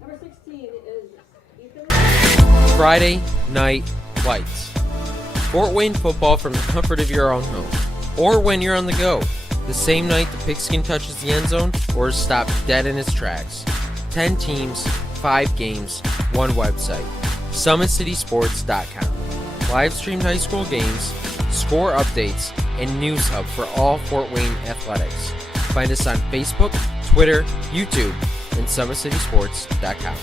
Number 16 is Ethan. Friday Night Lights. Fort Wayne football from the comfort of your own home. Or when you're on the go. The same night the pigskin touches the end zone or is stopped dead in its tracks. 10 teams, 5 games, 1 website. SummitCitySports.com. Live streamed high school games, score updates, and news hub for all Fort Wayne athletics. Find us on Facebook, Twitter, YouTube, and SummitCitySports.com.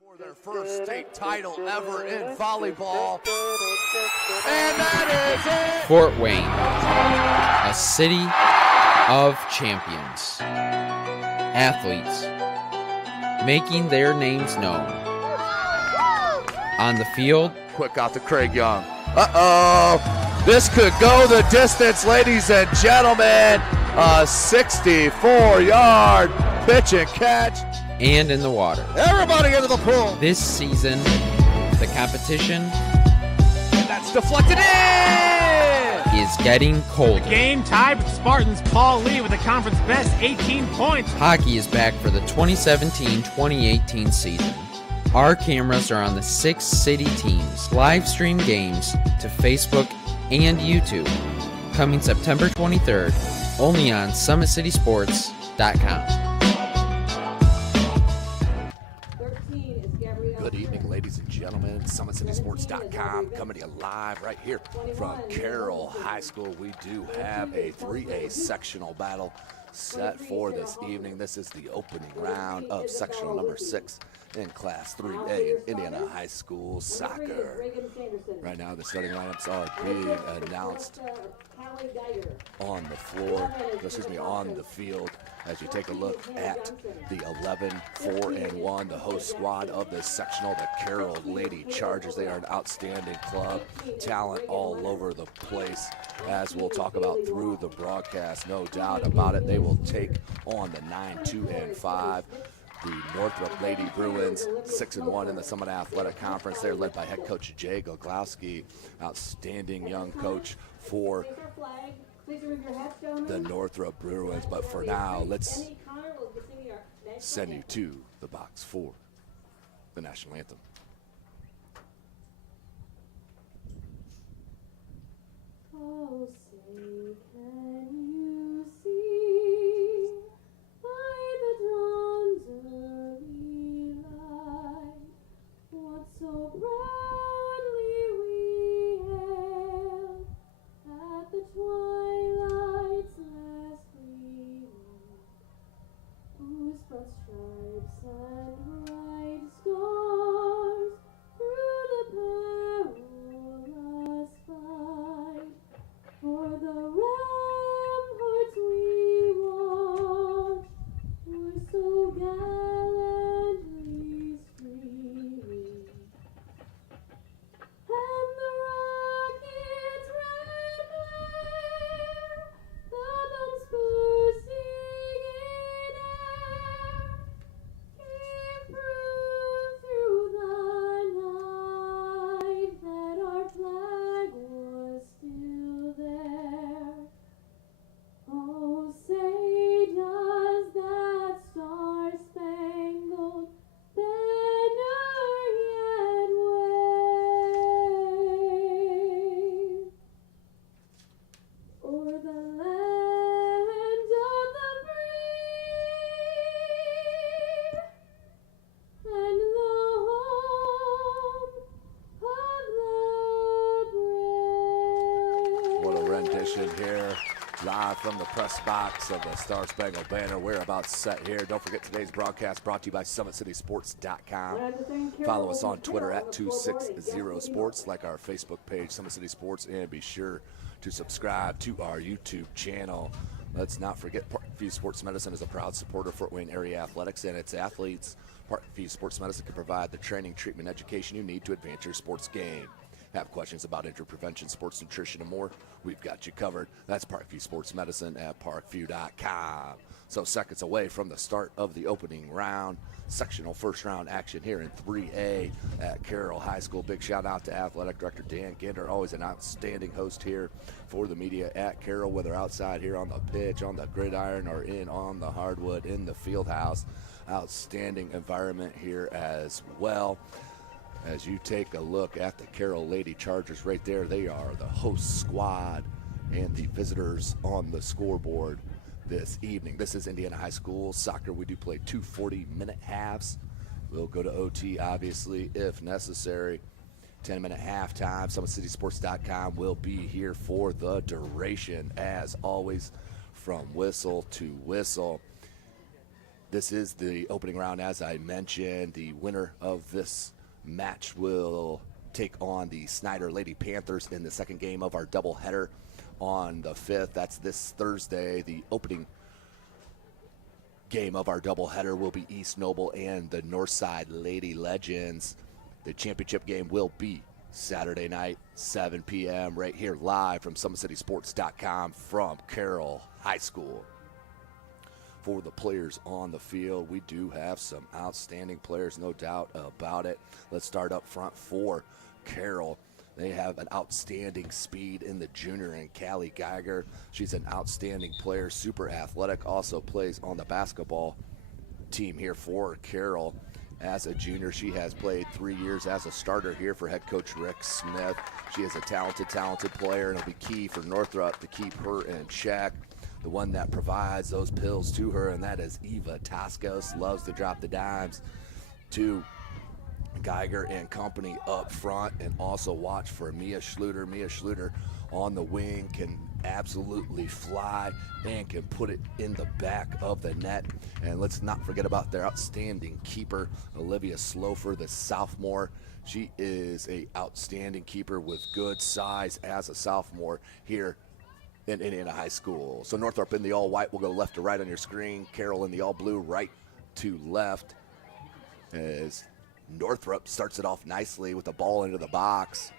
For their first state title ever in volleyball. And that is it! Fort Wayne, a city of champions. Athletes making their names known. On the field, Quick out to Craig Young. Uh-oh. This could go the distance, ladies and gentlemen. A 64-yard pitch and catch. and in the water. Everybody into the pool. This season, the competition And that's deflected in. is getting colder. Game tied with Spartans Paul Lee with the conference best 18 points. Hockey is back for the 2017-2018 season. Our cameras are on the 6 city teams. Live stream games to Facebook and YouTube. Coming September 23rd, only on SummitCitySports.com. 13 is Gabrielle. Good evening, ladies and gentlemen. SummitCitySports.com coming to you live right here from Carroll High School. We do have a 3A sectional battle set for this evening. This is the opening round of sectional number 6 in Class 3A in Indiana High School soccer. Right now, the starting lineups are being announced on the floor, on the field. As you take a look at the 11-4-1, the host squad of this sectional, the Carroll Lady Chargers. They are an outstanding club, talent all over the place, as we'll talk about through the broadcast. No doubt about it, they will take on the 9-2-5. The Northrop Lady Bruins, 6-1 in the Summit Athletic Conference. They're led by head coach Jay Goglowski, outstanding young coach for the Northrop Bruins. But for now, let's send you to the box for the national anthem. Oh, say, can you see by the dawn's early light what so proudly we hailed at the twilight's last gleaming, whose broad stripes and bright stars through the perilous fight for the ramparts we watched were so gallantly streaming, and the rocket's red glare, the guns bursting in air, gave proof through the night that our flag was still there. Oh, say does that star-spangled banner yet wave o'er the land of the brave and the home of the brave? What a rendition here, live from the press box of the Star Spangled Banner. We're about set here. Don't forget today's broadcast brought to you by SummitCitySports.com. Follow us on Twitter at 260sports, like our Facebook page, Summit City Sports, and be sure to subscribe to our YouTube channel. Let's not forget Parkview Sports Medicine is a proud supporter of Fort Wayne area athletics and its athletes. Parkview Sports Medicine can provide the training, treatment, education you need to advance your sports game. Have questions about injury prevention, sports nutrition, and more? We've got you covered. That's Parkview Sports Medicine at parkview.com. So seconds away from the start of the opening round, sectional first round action here in 3A at Carroll High School. Big shout out to Athletic Director Dan Gander, always an outstanding host here for the media at Carroll, whether outside here on the pitch, on the gridiron, or in on the hardwood in the field house. outstanding environment here as well. As you take a look at the Carroll Lady Chargers right there, they are the host squad and the visitors on the scoreboard this evening. This is Indiana High School soccer. We do play 2 40-minute halves. We'll go to OT, obviously, if necessary. 10-minute halftime. SummitCitySports.com will be here for the duration, as always, from whistle to whistle. This is the opening round, as I mentioned. The winner of this match will take on the Snyder Lady Panthers in the second game of our doubleheader on the 5th. That's this Thursday. The opening game of our doubleheader will be East Noble and the Northside Lady Legends. The championship game will be Saturday night, 7 p.m. right here live from SummitCitySports.com from Carroll High School. For the players on the field, we do have some outstanding players, no doubt about it. Let's start up front for Carroll. They have an outstanding speed in the junior and Callie Geiger. She's an outstanding player, super athletic, also plays on the basketball team here for Carroll. As a junior, she has played 3 years as a starter here for head coach Rick Smith. She is a talented player, and it'll be key for Northrop to keep her in check. The one that provides those pills to her, and that is Eva Tascos. Loves to drop the dimes to Geiger and company up front, and also watch for Mia Schluter. Mia Schluter on the wing can absolutely fly and can put it in the back of the net. And let's not forget about their outstanding keeper, Olivia Slofer, the sophomore. She is a outstanding keeper with good size as a sophomore here in Indiana High School. So Northrop in the all-white will go left to right on your screen. Carroll in the all-blue, right to left, as Northrop starts it off nicely with the ball into the box.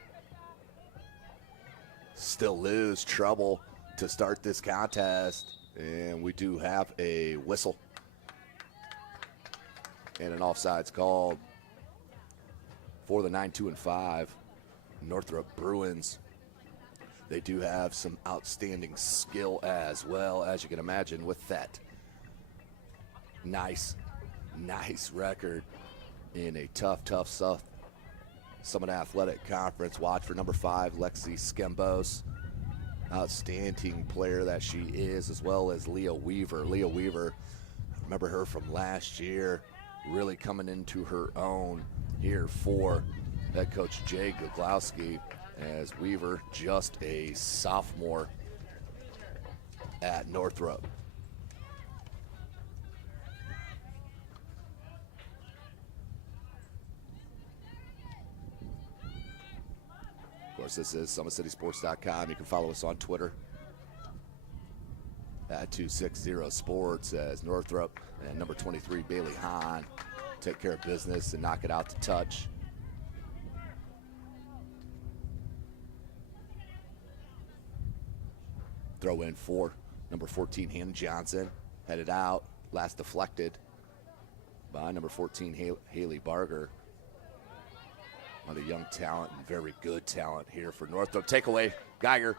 Still lose trouble to start this contest, and we do have a whistle and an offsides called for the 9-2-5 Northrop Bruins. They do have some outstanding skill as well, as you can imagine, with that nice record in a tough Summit Athletic Conference. Watch for number 5, Lexi Skembos. Outstanding player that she is, as well as Leah Weaver. Leah Weaver, remember her from last year, really coming into her own here for head coach Jay Guglowski, as Weaver just a sophomore at Northrop. Of course, this is SummitCitySports.com. You can follow us on Twitter at 260sports, as Northrop and number 23 Bailey Hahn take care of business and knock it out to touch. Throw in for number 14 Hannah Johnson, headed out, last deflected by number 14 Haley Barger. Another young talent and very good talent here for Northrop. Takeaway, Geiger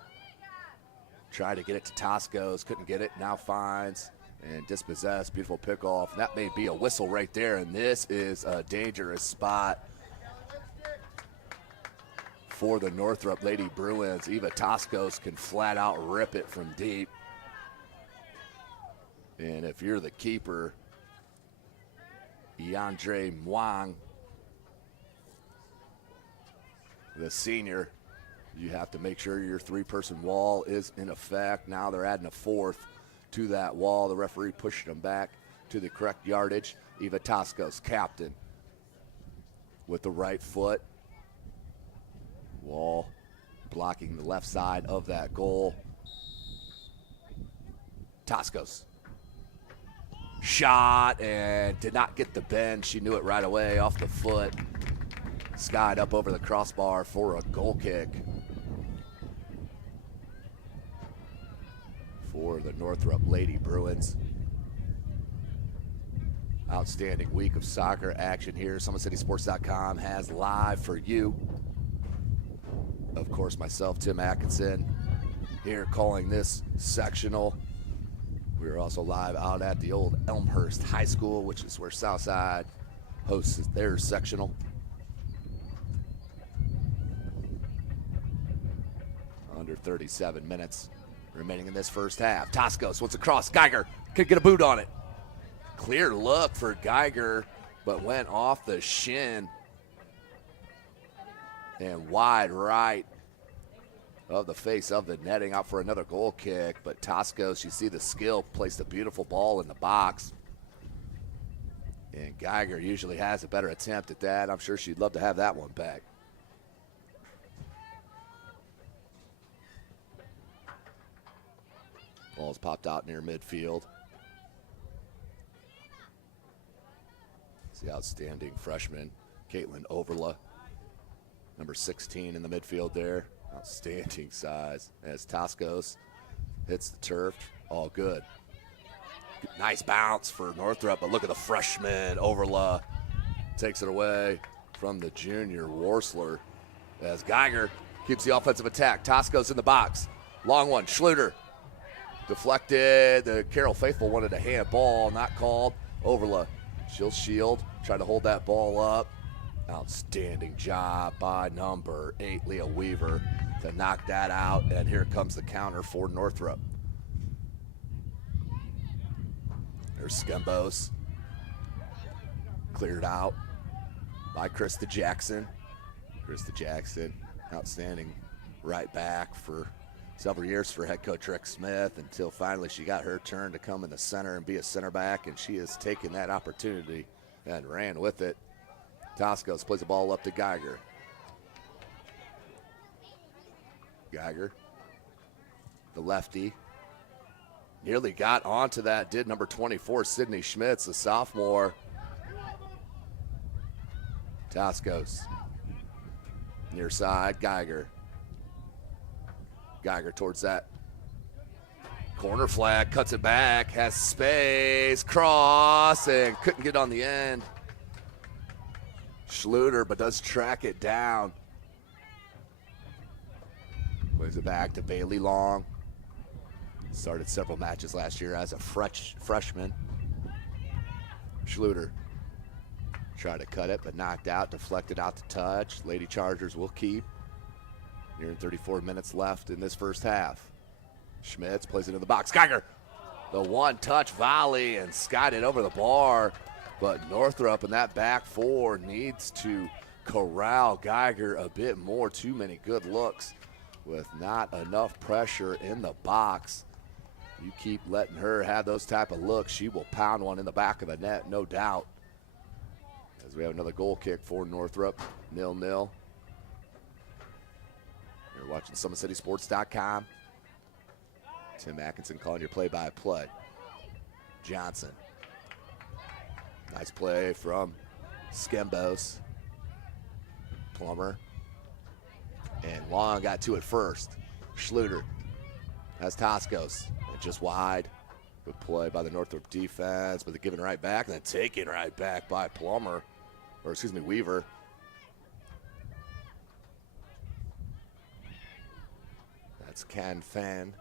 tried to get it to Toscos, couldn't get it, now finds and dispossessed. Beautiful pickoff. That may be a whistle right there, and this is a dangerous spot for the Northrop Lady Bruins. Eva Toscos can flat out rip it from deep. And if you're the keeper, Yandre Mwang, the senior, you have to make sure your 3-person wall is in effect. Now they're adding a 4th to that wall. The referee pushing them back to the correct yardage. Eva Toscos, captain, with the right foot. Wall blocking the left side of that goal. Toscos. Shot and did not get the bend. She knew it right away off the foot. Skied up over the crossbar for a goal kick for the Northrop Lady Bruins. Outstanding week of soccer action here. SummitCitySports.com has live for you. Of course, myself, Tim Atkinson, here calling this sectional. We are also live out at the old Elmhurst High School, which is where Southside hosts their sectional. Under 37 minutes remaining in this first half. Toscos wants to cross. Geiger could get a boot on it. Clear look for Geiger, but went off the shin and wide right of the face of the netting, out for another goal kick. But Toscos, you see the skill, placed a beautiful ball in the box. And Geiger usually has a better attempt at that. I'm sure she'd love to have that one back. Ball's popped out near midfield. It's the outstanding freshman, Caitlin Overla, number 16 in the midfield there. Outstanding size as Toscos hits the turf. All good. Nice bounce for Northrop, but look at the freshman, Overla. Takes it away from the junior Worsler as Geiger keeps the offensive attack. Toscos in the box. Long one, Schluter. Deflected. The Carroll faithful wanted a hand ball, not called. Overla, she'll shield, try to hold that ball up. Outstanding job by number 8, Leah Weaver, to knock that out. And here comes the counter for Northrop. There's Skembos. Cleared out by Krista Jackson. Krista Jackson, outstanding right back for several years for head coach Rick Smith, until finally she got her turn to come in the center and be a center back, and she has taken that opportunity and ran with it. Toscos plays the ball up to Geiger. Geiger, the lefty, nearly got onto that, did number 24, Sydney Schmitz, the sophomore. Toscos, near side, Geiger. Geiger towards that corner flag, cuts it back, has space, cross, and couldn't get on the end. Schluter, but does track it down. Plays it back to Bailey Long. Started several matches last year as a freshman. Schluter tried to cut it, but knocked out, deflected out to touch. Lady Chargers will keep. Nearing 34 minutes left in this first half. Schmitz plays it in the box. Geiger, the one-touch volley, and skied it over the bar. But Northrop in that back four needs to corral Geiger a bit more. Too many good looks with not enough pressure in the box. You keep letting her have those type of looks, she will pound one in the back of the net, no doubt. As we have another goal kick for Northrop, 0-0. You're watching SummitCitySports.com. Tim Atkinson calling your play-by-play. Johnson. Nice play from Skembos. Plummer. And Long got to it first. Schluter has Toscos. And just wide. Good play by the Northrop defense, but they're giving right back and then taking right back by Plummer. Or excuse me, Weaver. That's Can Fan.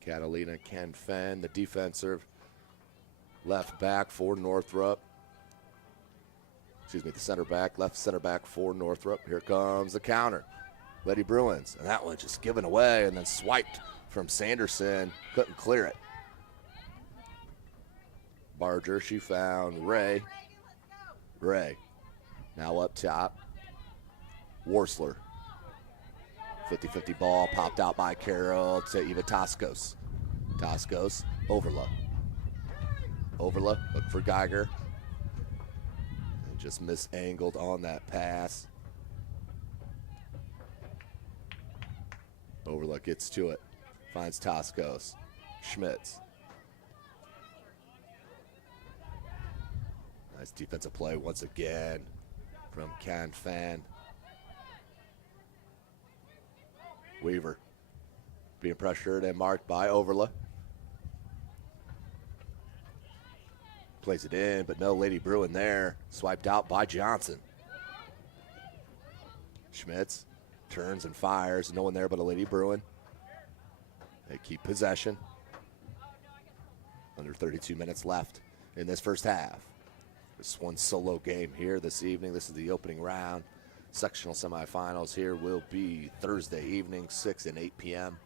Catalina Can Fan, the defensive left back for Northrop. Excuse me, the center back, left center back for Northrop. Here comes the counter. Lady Bruins, and that one just given away and then swiped from Sanderson. Couldn't clear it. Barger, she found Ray. Ray, now up top. Worsler. 50-50 ball popped out by Carroll to Eva Toscos. Toscos, Overla. Overla, look for Geiger. And just misangled on that pass. Overla gets to it. Finds Toscos. Schmitz. Nice defensive play once again from Can Fan. Weaver being pressured and marked by Overla. Plays it in, but no Lady Bruin there. Swiped out by Johnson. Schmitz turns and fires. No one there but a Lady Bruin. They keep possession. Under 32 minutes left in this first half. This one solo game here this evening. This is the opening round. Sectional semifinals here will be Thursday evening, 6 and 8 p.m.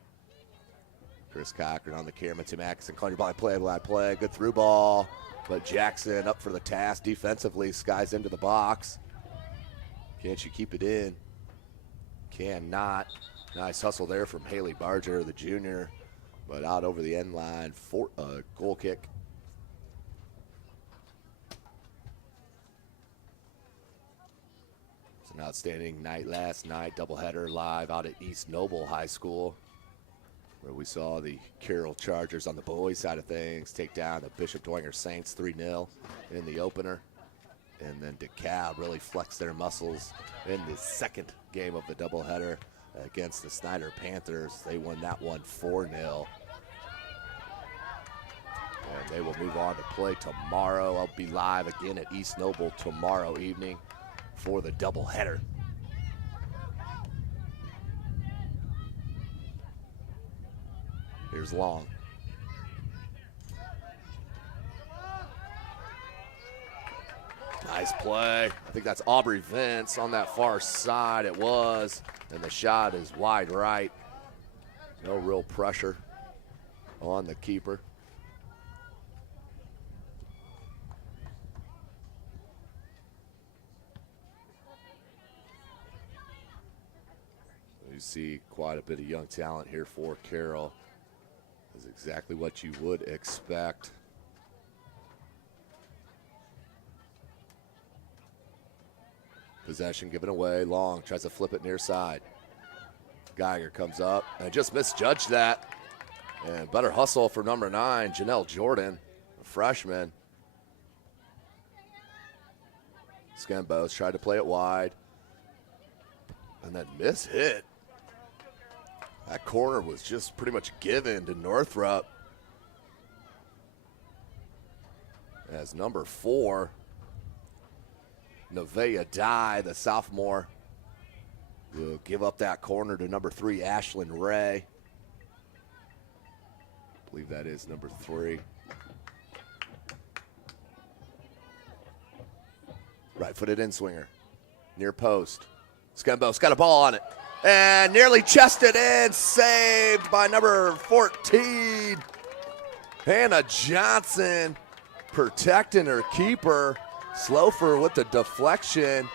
Chris Cochran on the camera. Tim Atkinson calling your play. Good through ball. But Jackson up for the task defensively. Skies into the box. Can't you keep it in? Cannot. Nice hustle there from Haley Barger, the junior. But out over the end line for a goal kick. It's an outstanding night last night. Doubleheader live out at East Noble High School, where we saw the Carroll Chargers on the boys side of things take down the Bishop Dwenger Saints 3-0 in the opener. And then DeKalb really flexed their muscles in the second game of the doubleheader against the Snyder Panthers. They won that one 4-0. And they will move on to play tomorrow. I'll be live again at East Noble tomorrow evening for the doubleheader. Here's Long. Nice play. I think that's Aubrey Vince on that far side. It was. And the shot is wide right. No real pressure on the keeper. You see quite a bit of young talent here for Carroll. Is exactly what you would expect. Possession given away. Long tries to flip it near side. Geiger comes up and just misjudged that. And better hustle for number 9, Janelle Jordan, a freshman. Skembos tried to play it wide. And then hit. That corner was just pretty much given to Northrop. As number 4, Nevaeh Dye, the sophomore, will give up that corner to number 3, Ashlyn Ray. I believe that is number 3. Right-footed in-swinger. Near post. Skembos got a ball on it. And nearly chested in, saved by number 14. Hannah Johnson protecting her keeper. Slofer with the deflection.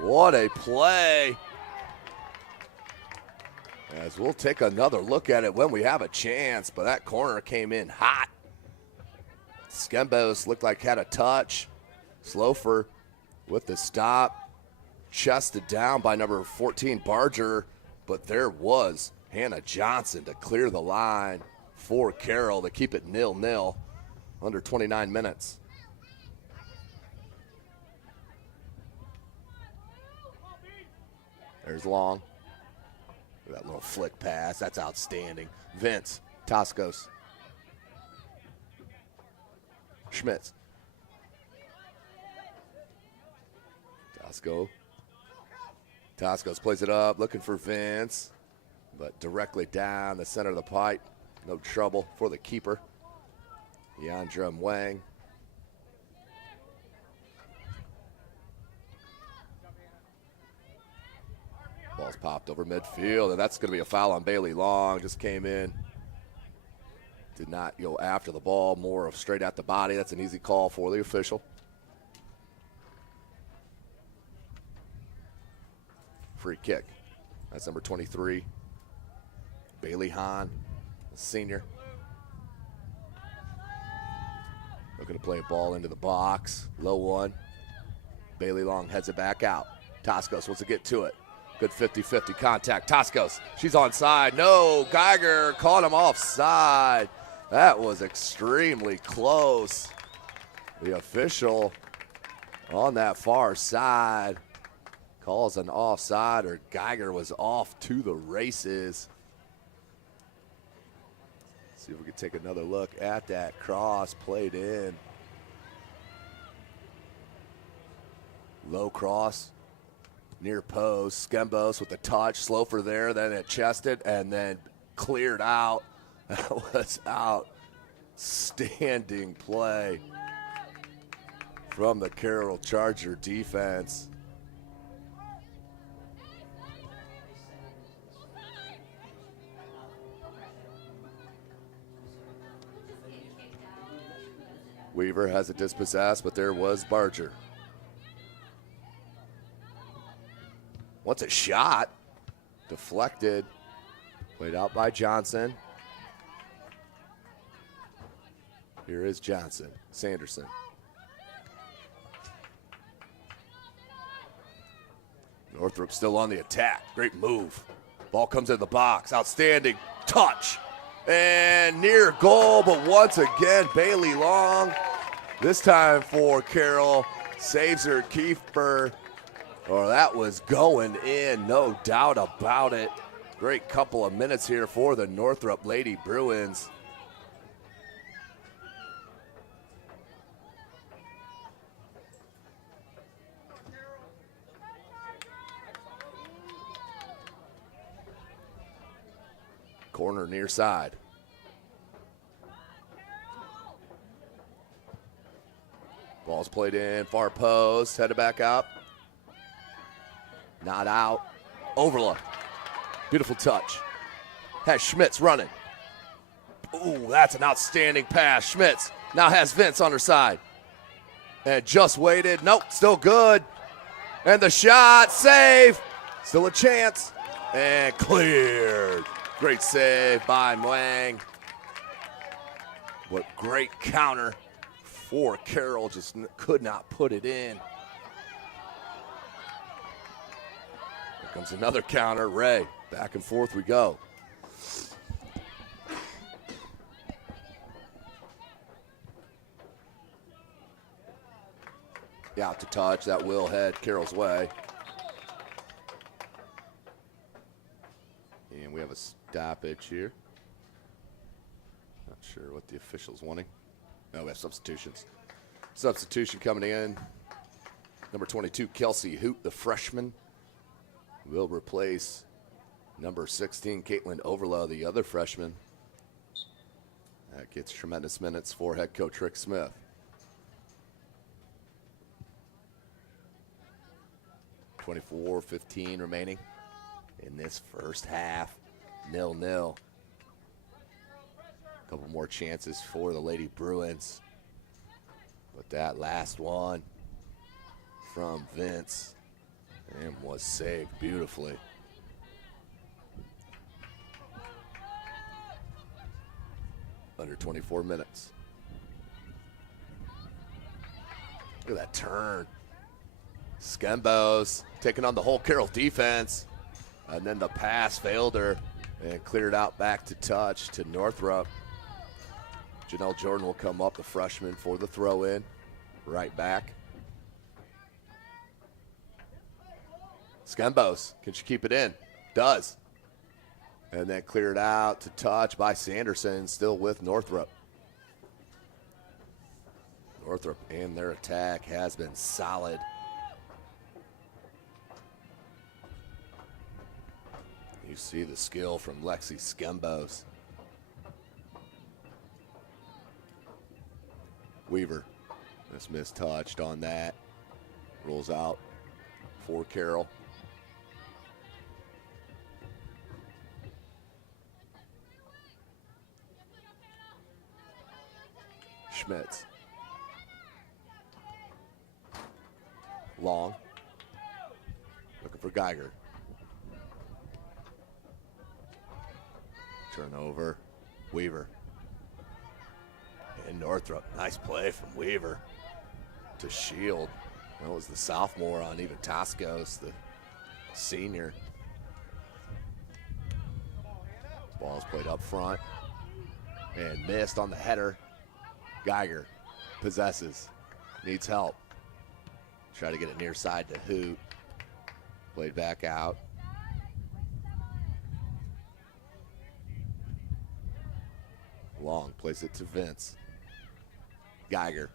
What a play. As we'll take another look at it when we have a chance, but that corner came in hot. Skembos looked like had a touch. Slofer with the stop. Chested down by number 14, Barger, but there was Hannah Johnson to clear the line for Carroll to keep it 0-0 under 29 minutes. There's Long. That little flick pass, that's outstanding. Vince, Toscos. Schmitz. Toscos plays it up, looking for Vince, but directly down the center of the pipe. No trouble for the keeper, Yandra Wang. Ball's popped over midfield, and that's going to be a foul on Bailey Long. Just came in. Did not go after the ball, more of straight at the body. That's an easy call for the official. Free kick. That's number 23. Bailey Hahn, the senior. Looking to play a ball into the box. Low one. Bailey Long heads it back out. Toscos wants to get to it. Good 50-50 contact. Toscos, she's onside. No, Geiger caught him offside. That was extremely close. The official on that far side calls an offside, or Geiger was off to the races. See if we can take another look at that cross played in. Low cross, near post. Skembos with the touch, Slofer there, then it chested, and then cleared out. That was outstanding play from the Carroll Charger defense. Weaver has it dispossessed, but there was Barger. What's a shot? Deflected. Played out by Johnson. Here is Johnson. Sanderson. Northrop still on the attack. Great move. Ball comes in the box. Outstanding touch. And near goal, but once again, Bailey Long. This time for Carroll. Saves her keeper. Oh, that was going in, no doubt about it. Great couple of minutes here for the Northrop Lady Bruins. Corner near side. Ball's played in, far post, headed back up. Not out. Overlook. Beautiful touch. Has Schmitz running. Ooh, that's an outstanding pass. Schmitz now has Vince on her side. And just waited. Nope, still good. And the shot, save. Still a chance. And cleared. Great save by Mwang. What great counter for Carroll. Just could not put it in. Here comes another counter. Ray, back and forth we go. Out to touch. That will head Carroll's way. And we have a stoppage here. Not sure what the official's wanting. No, we have substitutions. Substitution coming in. Number 22, Kelsey Hoot, the freshman, will replace number 16, Caitlin Overlow, the other freshman. That gets tremendous minutes for head coach Rick Smith. .24-15 remaining in this first half. 0-0. A couple more chances for the Lady Bruins. But that last one from Vince and was saved beautifully. Under 24 minutes. Look at that turn. Skembos taking on the whole Carroll defense. And then the pass failed her and cleared out back to touch to Northrop. Janelle Jordan will come up, the freshman, for the throw in. Right back. Skembos, can she keep it in? Does. And then cleared out to touch by Sanderson, still with Northrop. Northrop and their attack has been solid. You see the skill from Lexi Skembos. Weaver just mistouched on that. Rolls out for Carroll. Schmitz. Long. Looking for Geiger. Turnover. Weaver. And Northrop. Nice play from Weaver to shield. That was the sophomore on even Toscos, the senior. Ball's played up front and missed on the header. Geiger possesses, needs help. Try to get it near side to Hoot. Played back out. Long plays it to Vince. Geiger,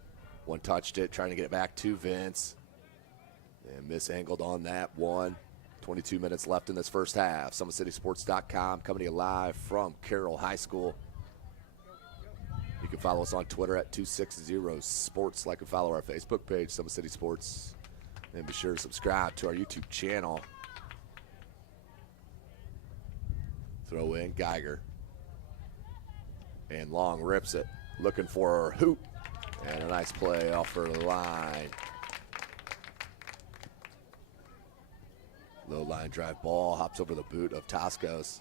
one touched it, trying to get it back to Vince. And misangled on that one. 22 minutes left in this first half. SummitCitySports.com coming to you live from Carroll High School. You can follow us on Twitter at 260sports. Like and follow our Facebook page, Summit City Sports. And be sure to subscribe to our YouTube channel. Throw in Geiger. And Long rips it. Looking for Hoot. And a nice play off her line. Low line drive ball. Hops over the boot of Toscos.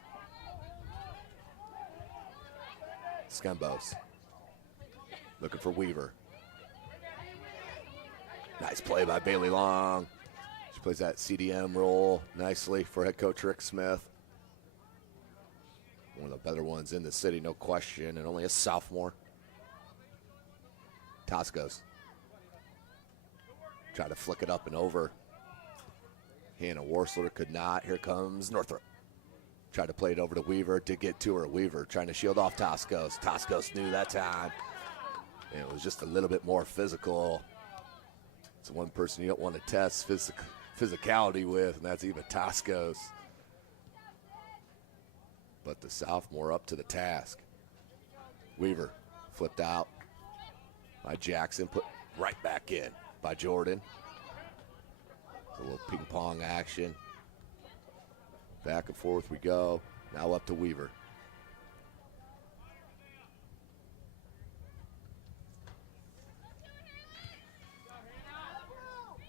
Skembos. Looking for Weaver. Nice play by Bailey Long. She plays that CDM role nicely for head coach Rick Smith. One of the better ones in the city, no question, and only a sophomore. Toscos. Try to flick it up and over. Hannah Worsler could not. Here comes Northrop. Tried to play it over to Weaver. Did get to her. Weaver trying to shield off Toscos. Toscos knew that time. And it was just a little bit more physical. It's one person you don't want to test physicality with, and that's Eva Toscos. But the sophomore up to the task. Weaver flipped out by Jackson, put right back in by Jordan. A little ping pong action. Back and forth we go. Now up to Weaver.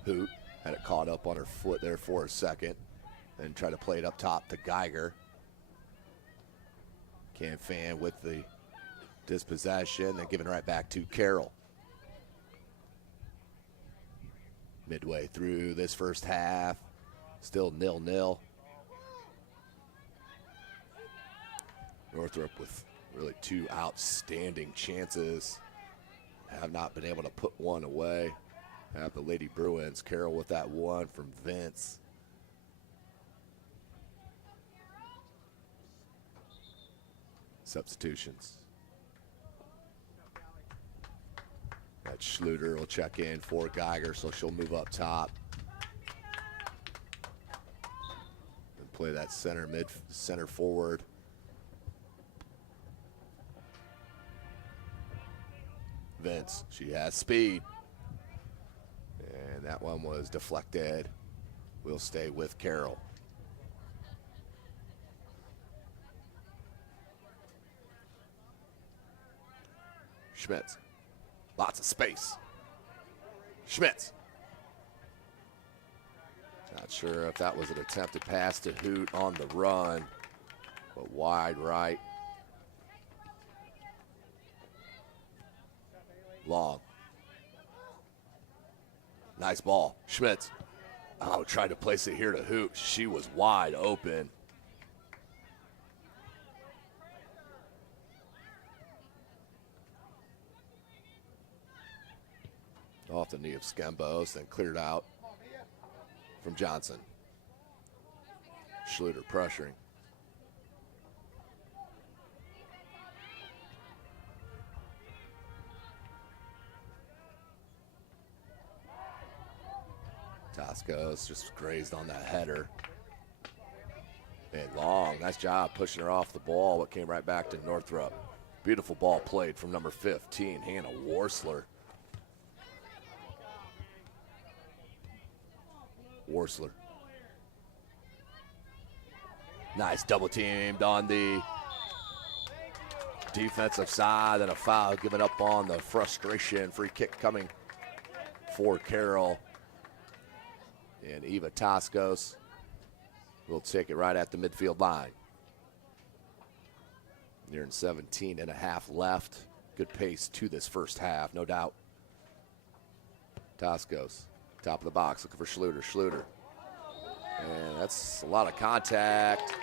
Hoot had it caught up on her foot there for a second. Then try to play it up top to Geiger. Can Fan with the dispossession, then giving right back to Carroll. Midway through this first half, still 0-0. Northrop with really two outstanding chances. Have not been able to put one away. Have the Lady Bruins. Carroll with that one from Vince. Substitutions. That Schluter will check in for Geiger, so she'll move up top. And play that center forward. Vince, she has speed. And that one was deflected. We'll stay with Carroll. Schmitz. Lots of space. Schmitz. Not sure if that was an attempted pass to Hoot on the run, but wide right. Long. Nice ball. Schmitz. Oh, tried to place it here to Hoot. She was wide open. Off the knee of Skembos, then cleared out from Johnson. Schluter pressuring. Toscos just grazed on that header. And Long, nice job pushing her off the ball, but came right back to Northrop. Beautiful ball played from number 15, Hannah Worsler. Worsler. Nice double teamed on the defensive side, and a foul given up on the frustration. Free kick coming for Carroll. And Eva Toscos will take it right at the midfield line. Nearing 17 and a half left. Good pace to this first half, no doubt. Toscos, top of the box, looking for Schluter. Schluter. And that's a lot of contact.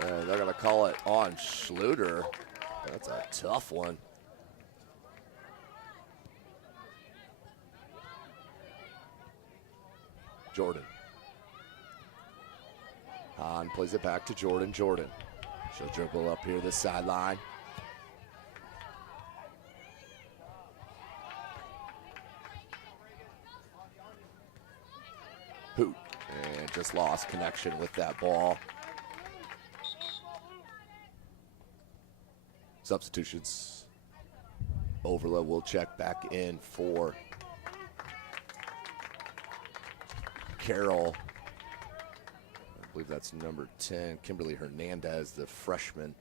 And they're going to call it on Schluter. That's a tough one. Jordan. Hahn plays it back to Jordan. Jordan. She'll dribble up here this sideline. Hoot. And just lost connection with that ball. Substitutions. Overload will check back in for Carroll. I believe that's number 10, Kimberly Hernandez, the freshman,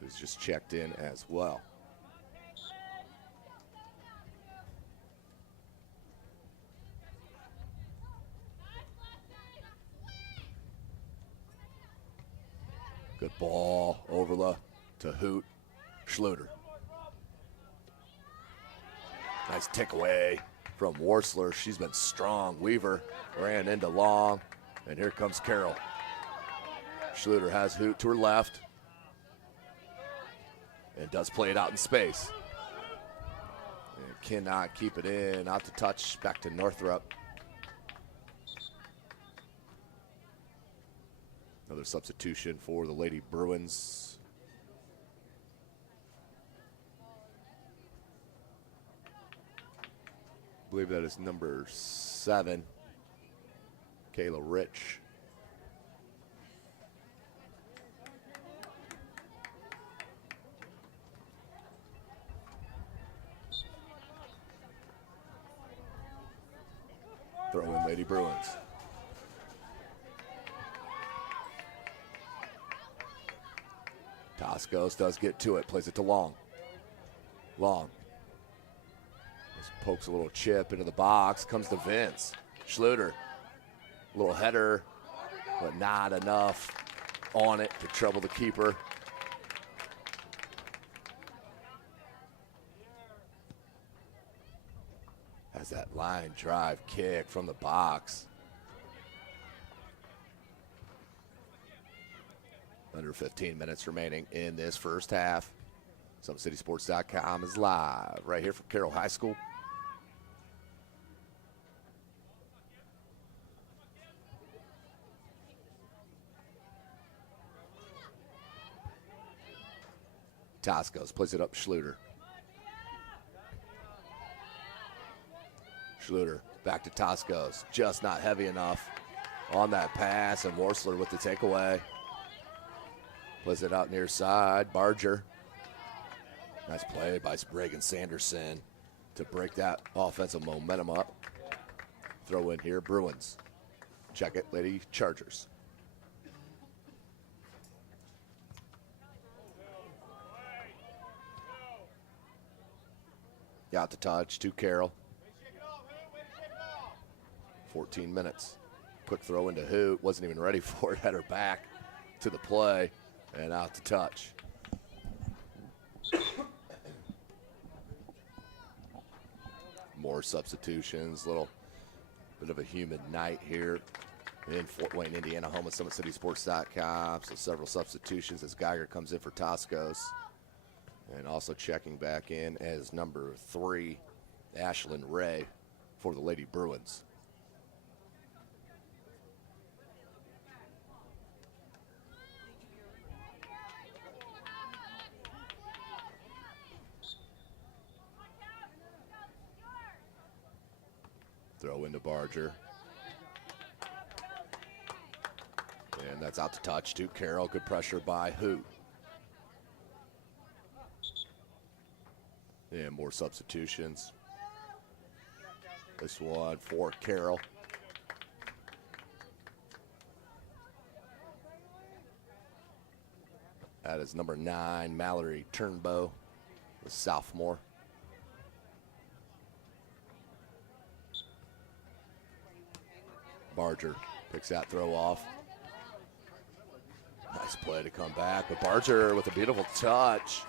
who's just checked in as well. Good ball, Overla to Hoot, Schluter. Nice takeaway from Worsler. She's been strong. Weaver ran into Long, and here comes Carroll. Schluter has Hoot to her left and does play it out in space. And cannot keep it in. Out to touch, back to Northrop. Another substitution for the Lady Bruins. I believe that is number 7, Kayla Rich. Throw in Lady Bruins. Toscos does get to it, plays it to Long. Long. Just pokes a little chip into the box, comes to Vince. Schluter, little header, but not enough on it to trouble the keeper. Has that line drive kick from the box. Under 15 minutes remaining in this first half. SummitCitySports.com is live right here from Carroll High School. Toscos plays it up Schluter. Schluter back to Toscos. Just not heavy enough on that pass, and Worsler with the takeaway. Plays it out near side. Barger. Nice play by Reagan Sanderson to break that offensive momentum up. Throw in here, Bruins. Check it, Lady Chargers. Out to touch to Carroll. 14 minutes. Quick throw into Hoot. Wasn't even ready for it. Had her back to the play and out to touch. More substitutions. Little bit of a humid night here in Fort Wayne, Indiana, home of SummitCitySports.com. So several substitutions as Geiger comes in for Toscos. And also checking back in as number 3, Ashlyn Ray for the Lady Bruins. Throw into Barger. And that's out to touch to Carroll. Good pressure by Hoot. And more substitutions. This one for Carroll. That is number 9, Mallory Turnbow, the sophomore. Barger picks that throw off. Nice play to come back, but Barger with a beautiful touch.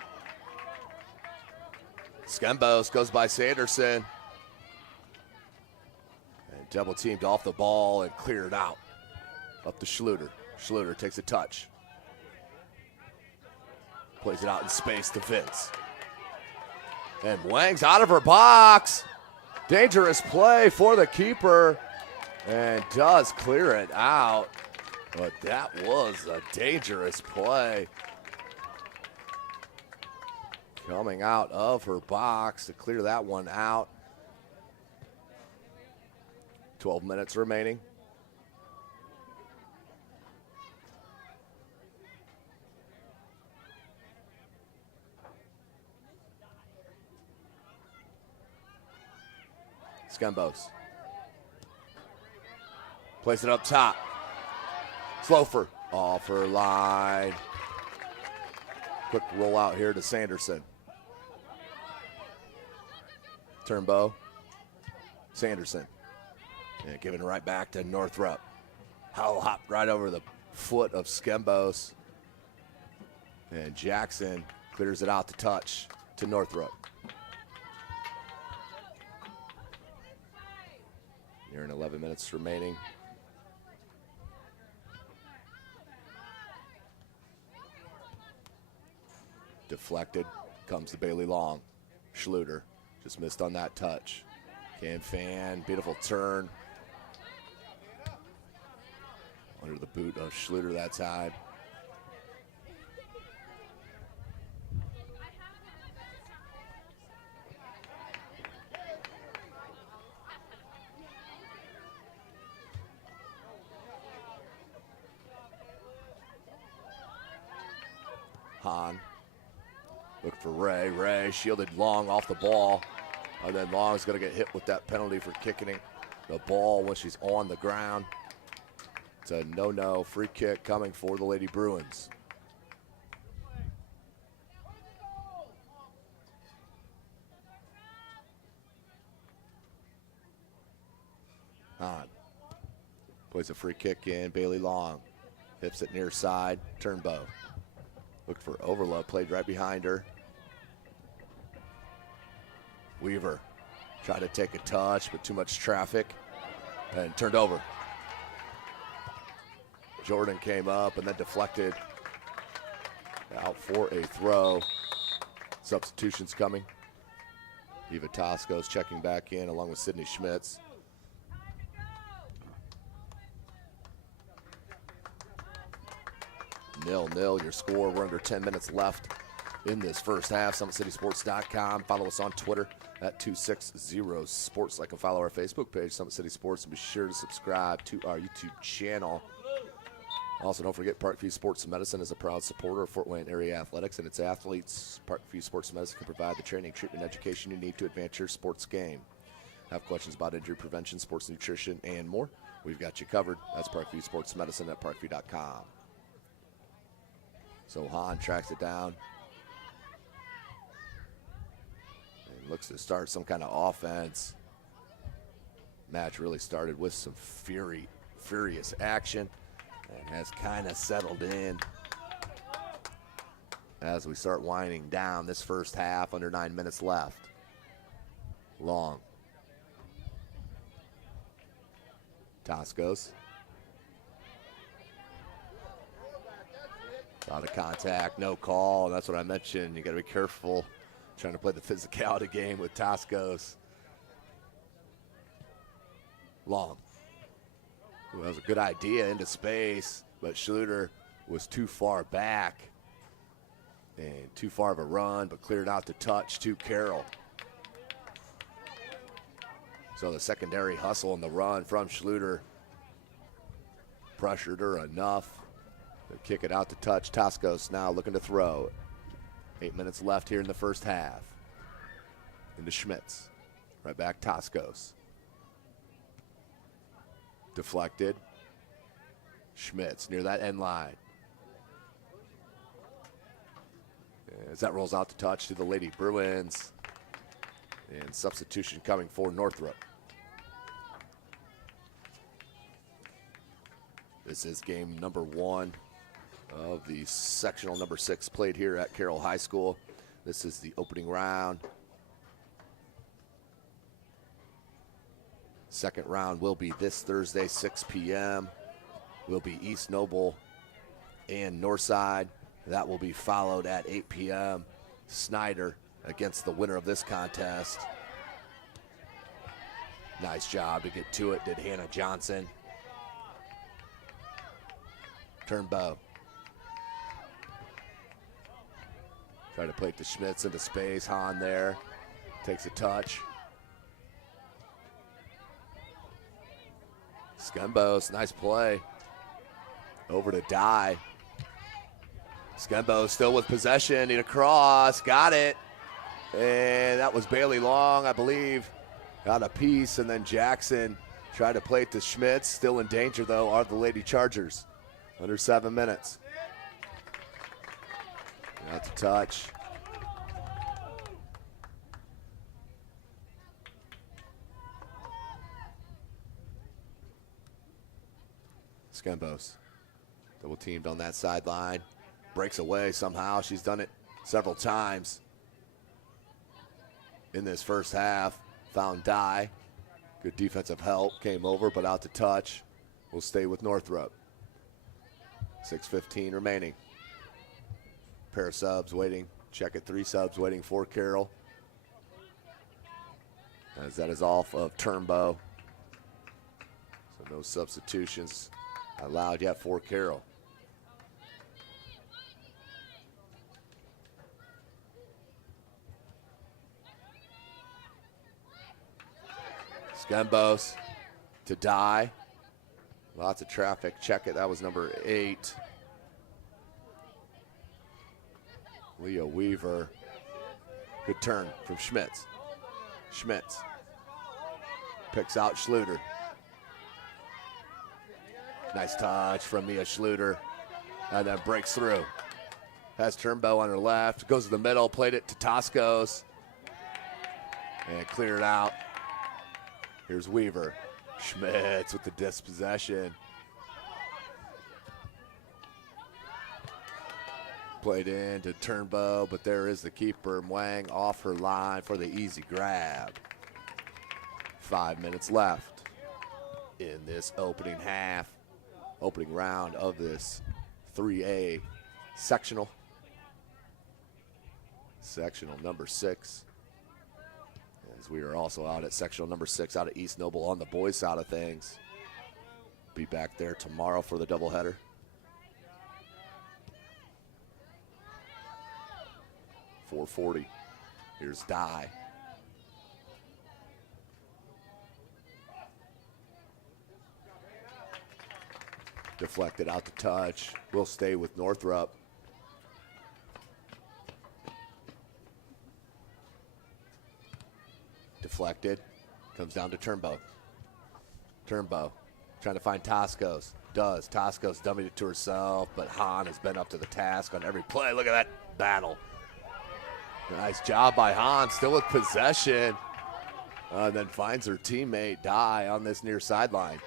Skembos goes by Sanderson. And double teamed off the ball and cleared out. Up to Schluter. Schluter takes a touch. Plays it out in space to Vince. And Wang's out of her box. Dangerous play for the keeper. And does clear it out. But that was a dangerous play. Coming out of her box to clear that one out. 12 minutes remaining. Skembos. Place it up top. Slofer off her line. Quick roll out here to Sanderson. Turnbow. Sanderson. And giving it right back to Northrop. Howell hopped right over the foot of Skembos. And Jackson clears it out to touch to Northrop. Nearing 11 minutes remaining. Deflected, comes to Bailey Long. Schluter just missed on that touch. Can fan, beautiful turn. Under the boot of Schluter that time. Hahn. Look for Ray. Ray shielded Long off the ball. And then Long's going to get hit with that penalty for kicking the ball when she's on the ground. It's a no-no free kick coming for the Lady Bruins. Hahn plays a free kick in. Bailey Long hips it near side. Turnbow. Looked for Overload, played right behind her. Weaver tried to take a touch, but too much traffic and turned over. Jordan came up and then deflected out for a throw. Substitutions coming. Eva Tosco's checking back in along with Sydney Schmitz. Nil-nil, your score. We're under 10 minutes left in this first half. SummitCitySports.com. Follow us on Twitter at 260sports. Like and follow our Facebook page, Summit City Sports, and be sure to subscribe to our YouTube channel. Also, don't forget Parkview Sports and Medicine is a proud supporter of Fort Wayne area athletics and its athletes. Parkview Sports and Medicine can provide the training, treatment, and education you need to advance your sports game. Have questions about injury prevention, sports nutrition, and more? We've got you covered. That's Parkview Sports and Medicine at parkview.com. So Hahn tracks it down and looks to start some kind of offense. Match really started with some furious action and has kind of settled in as we start winding down this first half. Under 9 minutes left. Long. Toscos. A lot of contact, no call. That's what I mentioned. You got to be careful trying to play the physicality game with Toscos. Long. That was a good idea into space, but Schluter was too far back and too far of a run, but cleared out the touch to Carroll. So the secondary hustle and the run from Schluter pressured her enough. Kick it out to touch. Toscos now looking to throw. 8 minutes left here in the first half. Into Schmitz. Right back Toscos. Deflected. Schmitz near that end line. As that rolls out to touch to the Lady Bruins. And substitution coming for Northrop. This is game number 1 of the sectional number 6 played here at Carroll High School. This is the opening round. Second round will be this Thursday, 6 p.m. Will be East Noble and Northside. That will be followed at 8 p.m. Snyder against the winner of this contest. Nice job to get to it, did Hannah Johnson. Turnbow. Try to play to Schmitz into space. Hahn there. Takes a touch. Skembos, nice play. Over to Dye. Skembos still with possession. Need a cross. Got it. And that was Bailey Long, I believe. got a piece, and then Jackson tried to play it to Schmitz. Still in danger, though, are the Lady Chargers. Under 7 minutes. Out to touch. Skembos double teamed on that sideline. Breaks away somehow. She's done it several times in this first half. Found Dye. Good defensive help. Came over, but out to touch. Will stay with Northrop. 6:15 remaining. Pair of subs waiting. Check it. 3 subs waiting for Carroll. As that is off of Turnbow. So no substitutions allowed yet for Carroll. Skembos to Dye. Lots of traffic. Check it. That was number 8. Leah Weaver. Good turn from Schmitz. Schmitz picks out Schluter. Nice touch from Mia Schluter. And then breaks through. Has Turnbow on her left. Goes to the middle. Played it to Toscos. And cleared out. Here's Weaver. Schmitz with the dispossession. Played in to Turnbow, but there is the keeper, Mwang, off her line for the easy grab. 5 minutes left in this opening half, opening round of this 3A sectional. Sectional number 6. As we are also out at sectional number 6 out of East Noble on the boys side of things. Be back there tomorrow for the doubleheader. .440. Here's Dye. Deflected out to touch. Will stay with Northrop. Deflected. Comes down to Turnbow. Turnbow trying to find Toscos. Does. Toscos dummied it to herself, but Hahn has been up to the task on every play. Look at that battle. Nice job by Hahn, still with possession. Then finds her teammate, Dye, on this near sideline.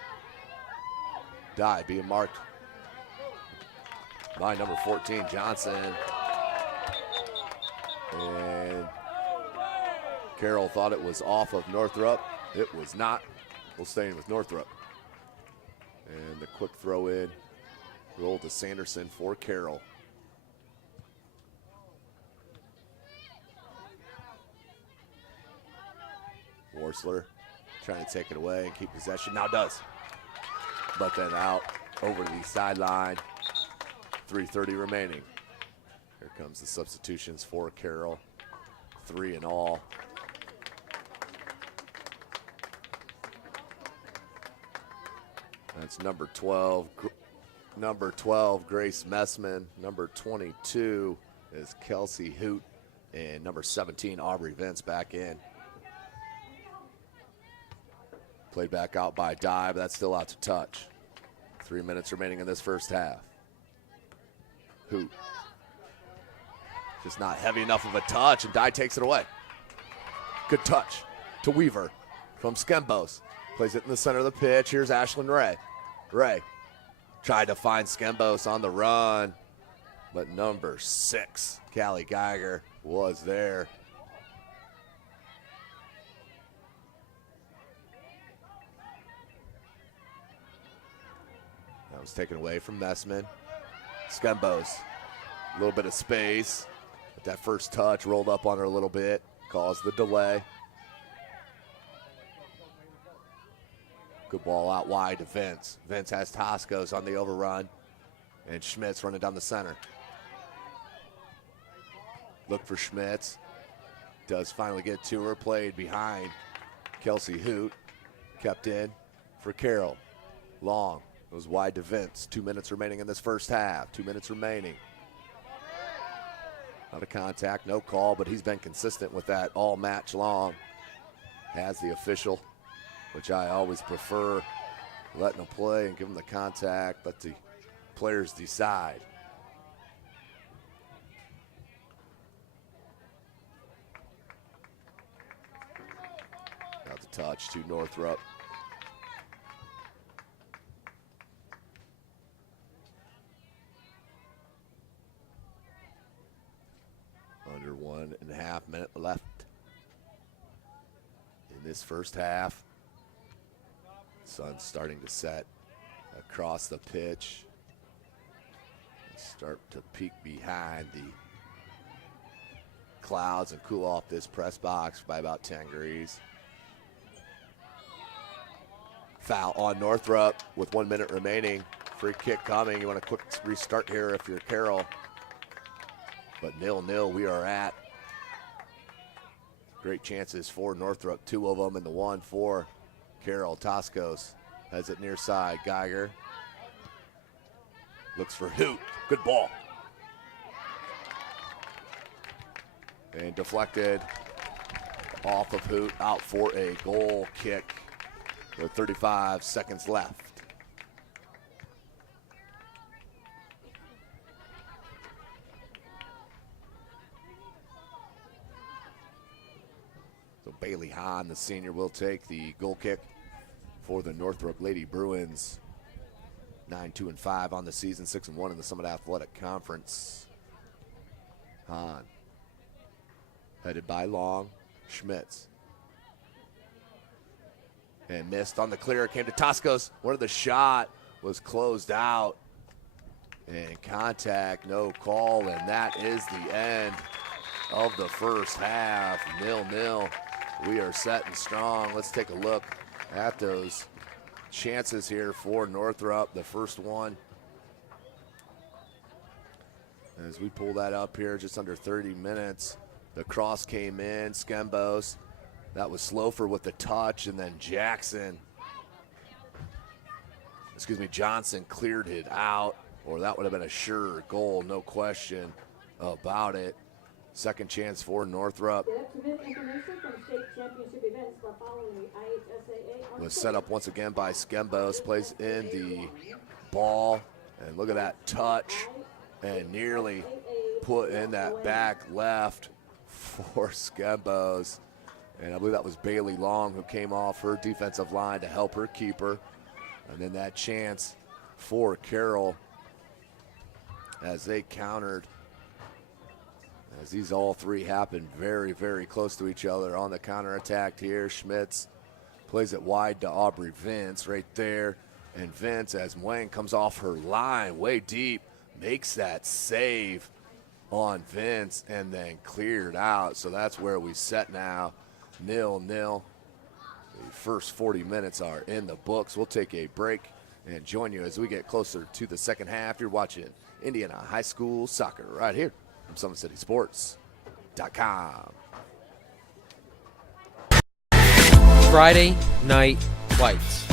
Dye being marked by number 14, Johnson. And Carroll thought it was off of Northrop. It was not. We'll stay in with Northrop. And the quick throw in, roll to Sanderson for Carroll. Worsler trying to take it away and keep possession. Now does. But then out over the sideline. 3:30 remaining. Here comes the substitutions for Carroll. 3 in all. That's number 12. Number 12, Grace Messman. Number 22 is Kelsey Hoot. And number 17, Aubrey Vince back in. Played back out by Dye, but that's still out to touch. 3 minutes remaining in this first half. Hoot. Just not heavy enough of a touch, and Dye takes it away. Good touch to Weaver from Skembos. Plays it in the center of the pitch. Here's Ashlyn Ray. Ray tried to find Skembos on the run, but number 6, Callie Geiger, was there. That was taken away from Messman. Skembos, a little bit of space. But that first touch rolled up on her a little bit, caused the delay. Good ball out wide to Vince. Vince has Toscos on the overrun, and Schmitz running down the center. Look for Schmitz. Does finally get to her, played behind Kelsey Hoot. Kept in for Carroll. Long. Goes wide to Vince. 2 minutes remaining in this first half. 2 minutes remaining. Out of contact, no call, but he's been consistent with that all match long. has the official, which I always prefer, letting them play and give them the contact, let the players decide. Out the touch to Northrop. Under 1.5 minutes left in this first half. Sun's starting to set across the pitch. Start to peek behind the clouds and cool off this press box by about 10 degrees. Foul on Northrop with 1 minute remaining. Free kick coming. You want a quick restart here if you're Carroll. But 0-0 we are at. Great chances for Northrop, 2 of them, and the one for Carroll. Toscos has it near side. Geiger looks for Hoot. Good ball. And deflected off of Hoot, out for a goal kick with 35 seconds left. So Bailey Hahn, the senior, will take the goal kick for the Northrop Lady Bruins. 9-2-5 on the season, 6-1 in the Summit Athletic Conference. Hahn, headed by Long, Schmitz. And missed on the clear, came to Toscos. One of the shot was closed out. And contact, no call, and that is the end of the first half. 0-0. We are set and strong. Let's take a look at those chances here for Northrop. The first one, as we pull that up here, just under 30 minutes. The cross came in, Skembos. That was Slofer with the touch, and then Johnson cleared it out, or that would have been a sure goal, no question about it. Second chance for Northrop. Was set up once again by Skembos, plays in the ball, and look at that touch, and nearly put in that back left for Skembos. And I believe that was Bailey Long who came off her defensive line to help her keeper. And then that chance for Carroll as they countered. As these all three happen very, very close to each other on the counterattack here. Schmitz plays it wide to Aubrey Vince right there. And Vince, as Wang comes off her line way deep, makes that save on Vince and then cleared out. So that's where we set now. 0-0. The first 40 minutes are in the books. We'll take a break and join you as we get closer to the second half. You're watching Indiana High School Soccer right here from SummitCitySports.com. Friday Night Lights.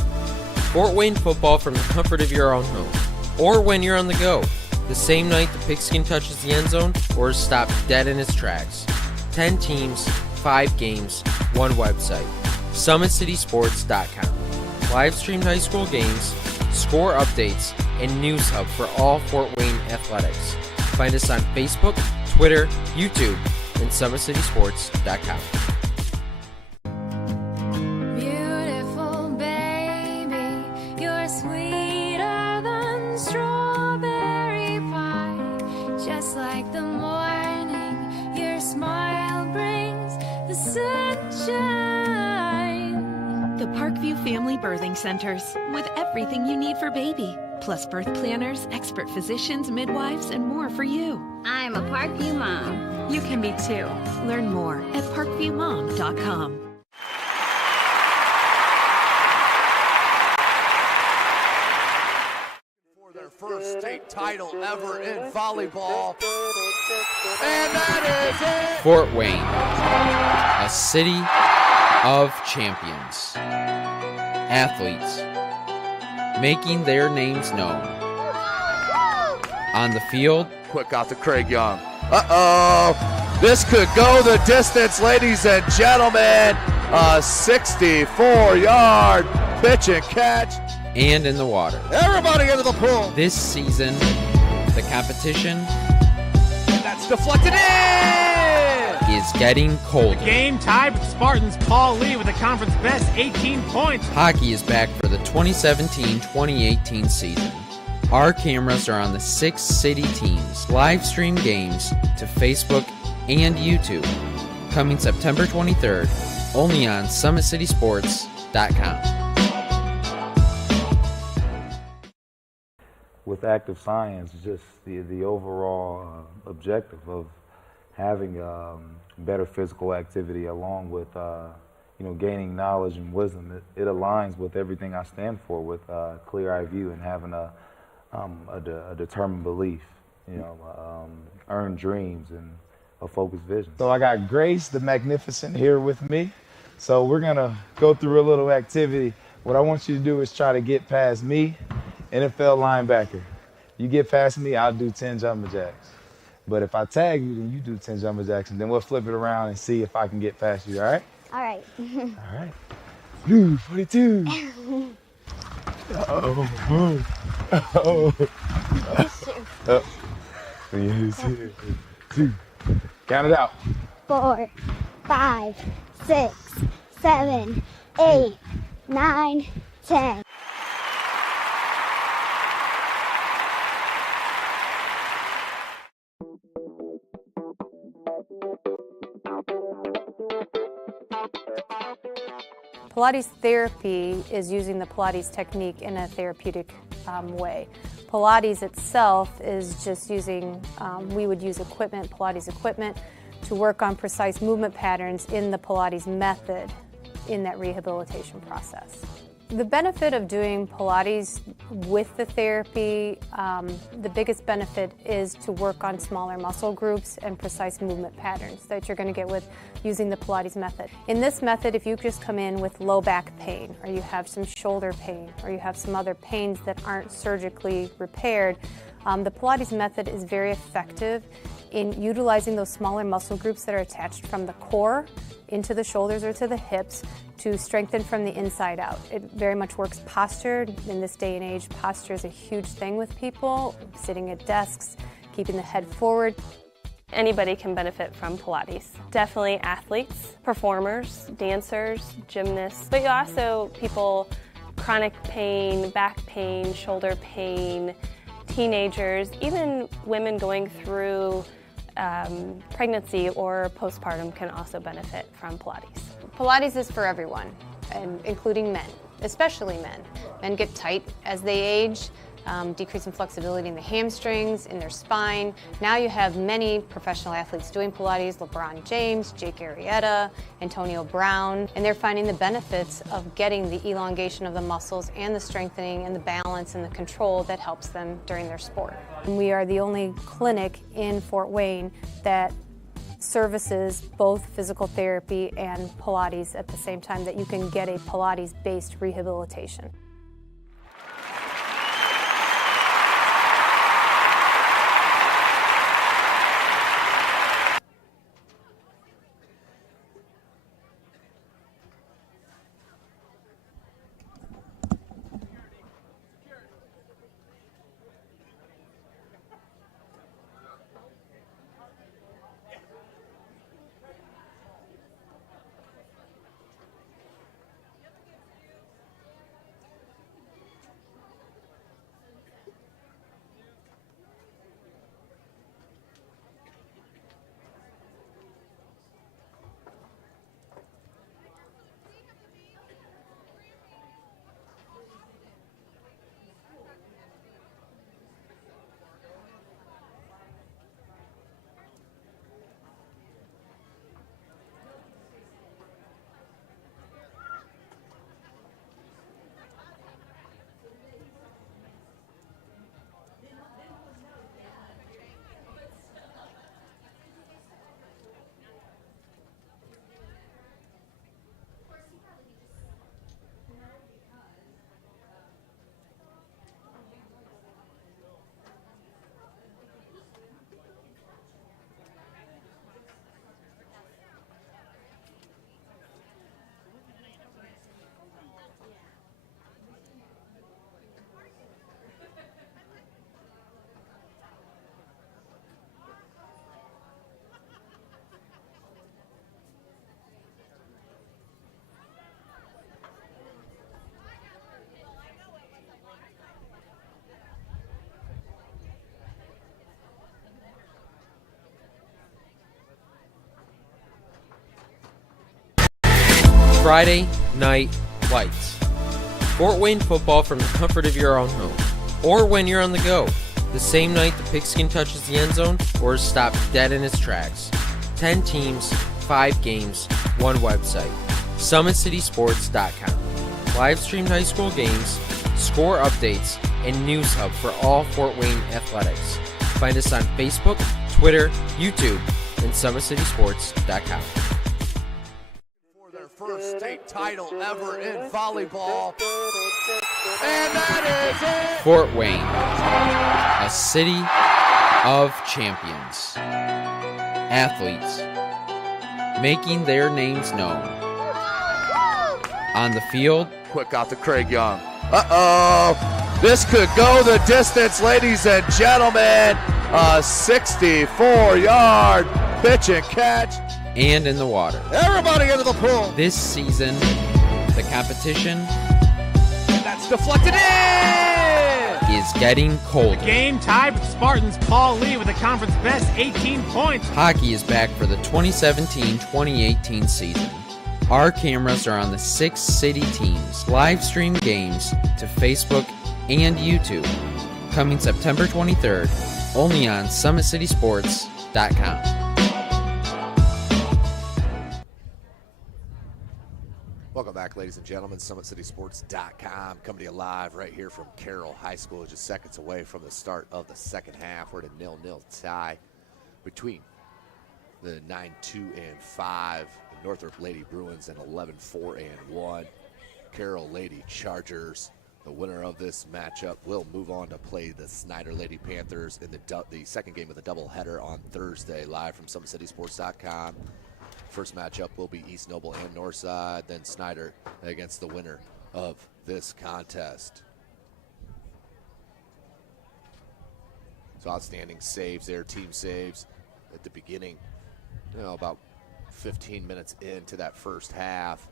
Fort Wayne football from the comfort of your own home. Or when you're on the go. The same night the pigskin touches the end zone or is stopped dead in its tracks. 10 teams, 5 games, 1 website. SummitCitySports.com. Live streamed high school games, score updates, and news hub for all Fort Wayne athletics. Find us on Facebook, Twitter, YouTube, and SummitCitySports.com. Beautiful baby, you're sweeter than strawberry pie. Just like the morning, your smile brings the sunshine. The Parkview Family Birthing Centers, with everything you need for baby, plus birth planners, expert physicians, midwives, and more for you. I'm a Parkview mom. You can be too. Learn more at parkviewmom.com. For their first state title ever in volleyball. And that is it! Fort Wayne, a city of champions. Athletes making their names known. On the field, Quick out to Craig Young. Uh-oh! This could go the distance, ladies and gentlemen. A 64-yard pitch and catch. And in the water. Everybody into the pool. This season, the competition That's deflected in. is getting colder. Game tied with Spartans. Paul Lee with the conference best 18 points. Hockey is back for the 2017-2018 season. Our cameras are on the 6 city teams. Live stream games to Facebook and YouTube. Coming September 23rd, only on SummitCitySports.com. With active science, just the overall objective of having better physical activity along with gaining knowledge and wisdom, it aligns with everything I stand for, with clear-eye view and having a determined belief, earned dreams and a focused vision. So I got Grace the Magnificent here with me. So we're gonna go through a little activity. What I want you to do is try to get past me, NFL linebacker. You get past me, I'll do 10 jumping jacks. But if I tag you, then you do 10 jumping jacks, and then we'll flip it around and see if I can get past you, all right? All right. All right. Blue 42. Oh. Yes, 2. Count it out. 4, 5, 6, 7, 8, 9, 10. Pilates therapy is using the Pilates technique in a therapeutic way. Pilates itself is just using, we would use equipment, Pilates equipment, to work on precise movement patterns in the Pilates method in that rehabilitation process. The benefit of doing Pilates with the therapy, the biggest benefit is to work on smaller muscle groups and precise movement patterns that you're going to get with using the Pilates method. In this method, if you just come in with low back pain, or you have some shoulder pain, or you have some other pains that aren't surgically repaired, the Pilates method is very effective in utilizing those smaller muscle groups that are attached from the core into the shoulders or to the hips to strengthen from the inside out. It very much works posture. In this day and age, posture is a huge thing with people, sitting at desks, keeping the head forward. Anybody can benefit from Pilates. Definitely athletes, performers, dancers, gymnasts, but also people, chronic pain, back pain, shoulder pain, teenagers, even women going through pregnancy or postpartum can also benefit from Pilates. Pilates is for everyone, and including men, especially men. Men get tight as they age, decreasing flexibility in the hamstrings, in their spine. Now you have many professional athletes doing Pilates, LeBron James, Jake Arrieta, Antonio Brown, and they're finding the benefits of getting the elongation of the muscles and the strengthening and the balance and the control that helps them during their sport. And we are the only clinic in Fort Wayne that services both physical therapy and Pilates at the same time, that you can get a Pilates-based rehabilitation. Friday Night Lights. Fort Wayne football from the comfort of your own home, or when you're on the go, the same night the pigskin touches the end zone or is stopped dead in its tracks. 10 teams, 5 games, 1 website. SummitCitySports.com. Live streamed high school games, score updates, and news hub for all Fort Wayne athletics. Find us on Facebook, Twitter, YouTube, and SummitCitySports.com. For their first state title ever in volleyball. And that is it! Fort Wayne, a city of champions. Athletes making their names known. On the field, Quick out to Craig Young. Uh-oh. This could go the distance, ladies and gentlemen. A 64-yard pitch and catch. and in the water. Everybody into the pool. This season, the competition That's deflected in. is getting colder. Game tied with Spartans. Paul Lee with the conference best 18 points. Hockey is back for the 2017-2018 season. Our cameras are on the 6 city teams. Live stream games to Facebook and YouTube. Coming September 23rd, only on SummitCitySports.com. Welcome back, ladies and gentlemen. SummitCitySports.com coming to you live right here from Carroll High School, just seconds away from the start of the second half. We're at a 0-0 tie between the 9-2-5 Northrop Lady Bruins and 11-4-1 Carroll Lady Chargers. The winner of this matchup will move on to play the Snyder Lady Panthers in the second game of the doubleheader on Thursday, live from SummitCitySports.com. First matchup will be East Noble and Northside, then Snyder against the winner of this contest. So outstanding saves there, team saves at the beginning, about 15 minutes into that first half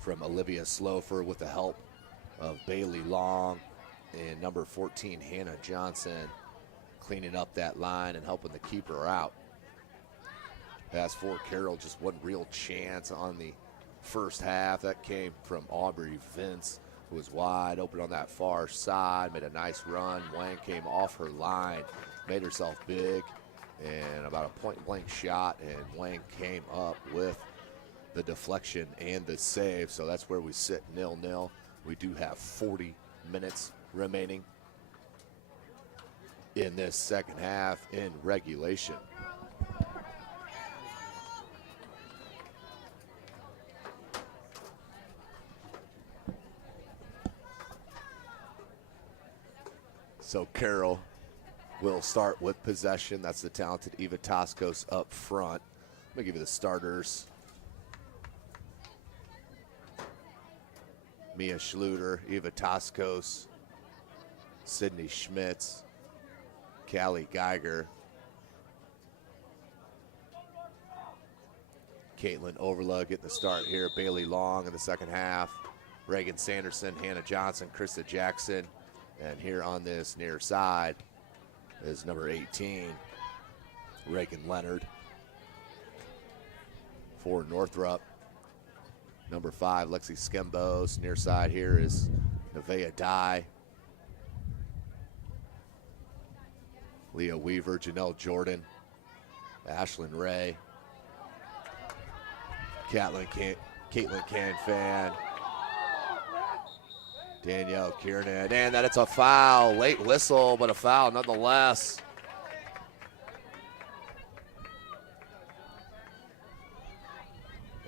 from Olivia Slofer with the help of Bailey Long and number 14 Hannah Johnson cleaning up that line and helping the keeper out. Pass for Carroll, just one real chance on the first half. That came from Aubrey Vince, who was wide open on that far side, made a nice run. Wang came off her line, made herself big, and about a point-blank shot, and Wang came up with the deflection and the save. So that's where we sit 0-0. We do have 40 minutes remaining in this second half in regulation. So Carroll will start with possession. That's the talented Eva Toscos up front. Let me give you the starters. Mia Schluter, Eva Toscos, Sydney Schmitz, Callie Geiger, Caitlin Overlug getting the start here. Bailey Long in the second half. Reagan Sanderson, Hannah Johnson, Krista Jackson. And here on this near side is number 18, Reagan Leonard. For Northrop, number 5, Lexi Skembos. Near side here is Nevaeh Dye, Leah Weaver, Janelle Jordan, Ashlyn Ray, Caitlin Canfan, Danielle Kiernan, and that it's a foul. Late whistle, but a foul nonetheless.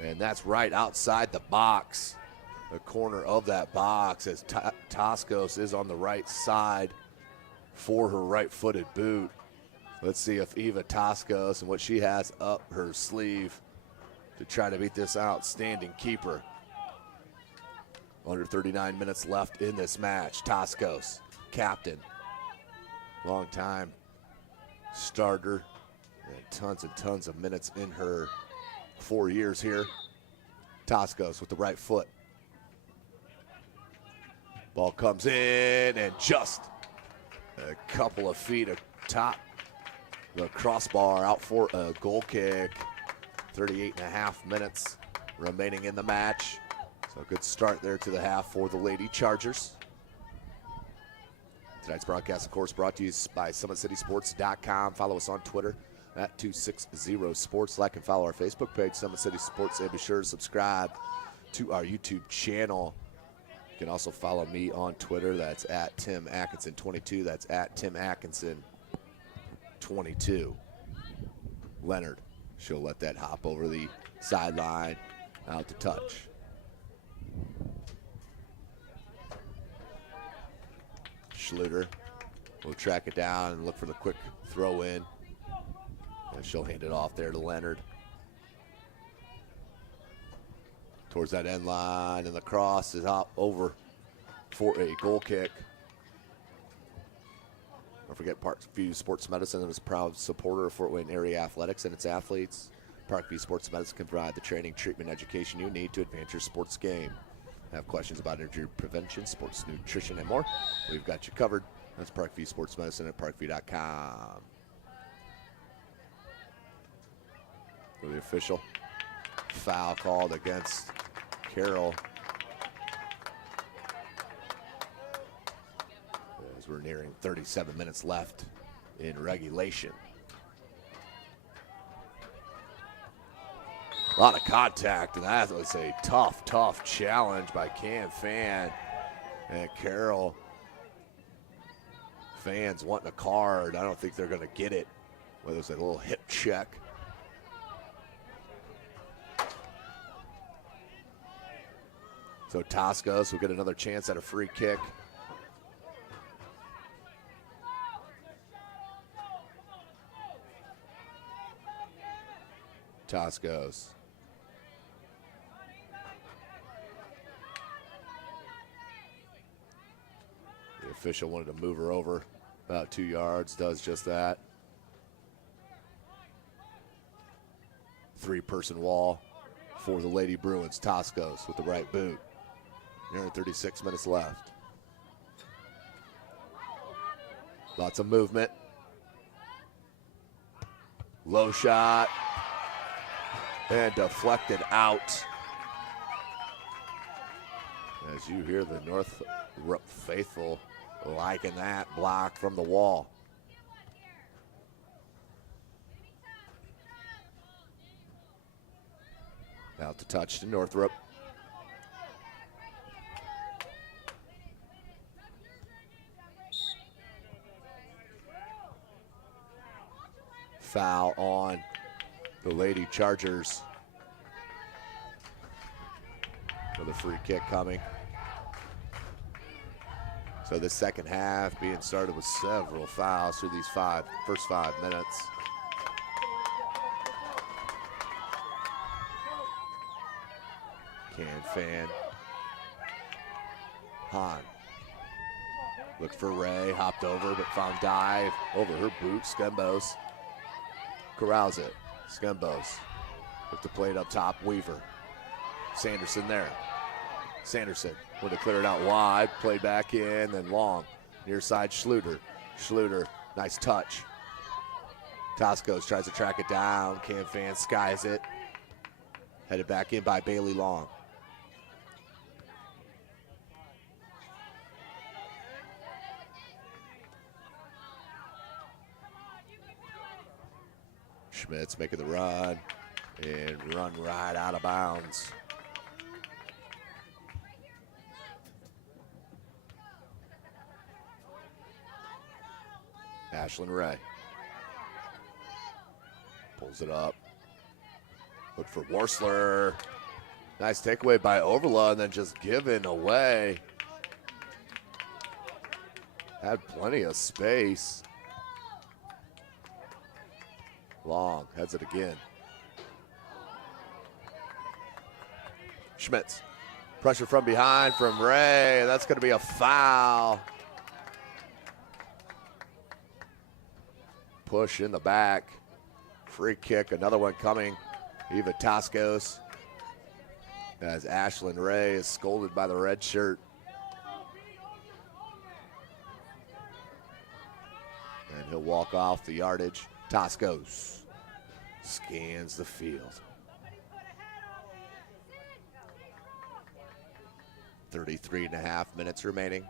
And that's right outside the box, the corner of that box, as Toscos is on the right side for her right-footed boot. Let's see if Eva Toscos and what she has up her sleeve to try to beat this outstanding keeper. Under 39 minutes left in this match. Toscos, captain, long-time starter, and tons of minutes in her 4 years here. Toscos with the right foot. Ball comes in and just a couple of feet atop the crossbar, out for a goal kick. 38.5 minutes remaining in the match. So a good start there to the half for the Lady Chargers. Tonight's broadcast, of course, brought to you by SummitCitySports.com. Follow us on Twitter at 260sports. Like and follow our Facebook page, Summit City Sports, and be sure to subscribe to our YouTube channel. You can also follow me on Twitter. That's at Tim Atkinson22. That's at Tim Atkinson22. Leonard, she'll let that hop over the sideline, out to touch. Schluter will track it down and look for the quick throw in. And she'll hand it off there to Leonard. Towards that end line, and the cross is up over for a goal kick. Don't forget Parkview Sports Medicine is a proud supporter of Fort Wayne area athletics and its athletes. Parkview Sports Medicine can provide the training, treatment, education you need to advance your sports game. Have questions about injury prevention, sports nutrition, and more? We've got you covered. That's Parkview Sports Medicine at parkview.com. For the official, foul called against Carroll. As we're nearing 37 minutes left in regulation. A lot of contact, and that was a tough challenge by Cam Fan. And Carroll fans wanting a card. I don't think they're going to get it. Whether it's a little hip check. So Toscos will get another chance at a free kick. Toscos. The official wanted to move her over about 2 yards, does just that. 3-person wall for the Lady Bruins. Toscos with the right boot. Nearing 36 minutes left. Lots of movement. Low shot. And deflected out. As you hear the Northrop faithful liking that block from the wall. Out to touch to Northrop. Foul on the Lady Chargers. With a free kick coming. So the second half being started with several fouls through these first 5 minutes. Can Fan. Hahn. Looked for Ray, hopped over, but found dive over her boot. Skembos corrals it. Skembos with the plate up top. Weaver. Sanderson there. Sanderson would have cleared out wide, played back in, then long. Near side, Schluter. Schluter, nice touch. Toscos tries to track it down. Cam Fan skies it. Headed back in by Bailey Long. Schmidt's making the run and run right out of bounds. Ashlyn Ray pulls it up. Look for Worsler. Nice takeaway by Overlaw and then just given away. Had plenty of space. Long heads it again. Schmitz. Pressure from behind from Ray. That's going to be a foul. Push in the back. Free kick. Another one coming. Eva Toscos. As Ashlyn Ray is scolded by the red shirt. And he'll walk off the yardage. Toscos scans the field. 33.5 minutes remaining.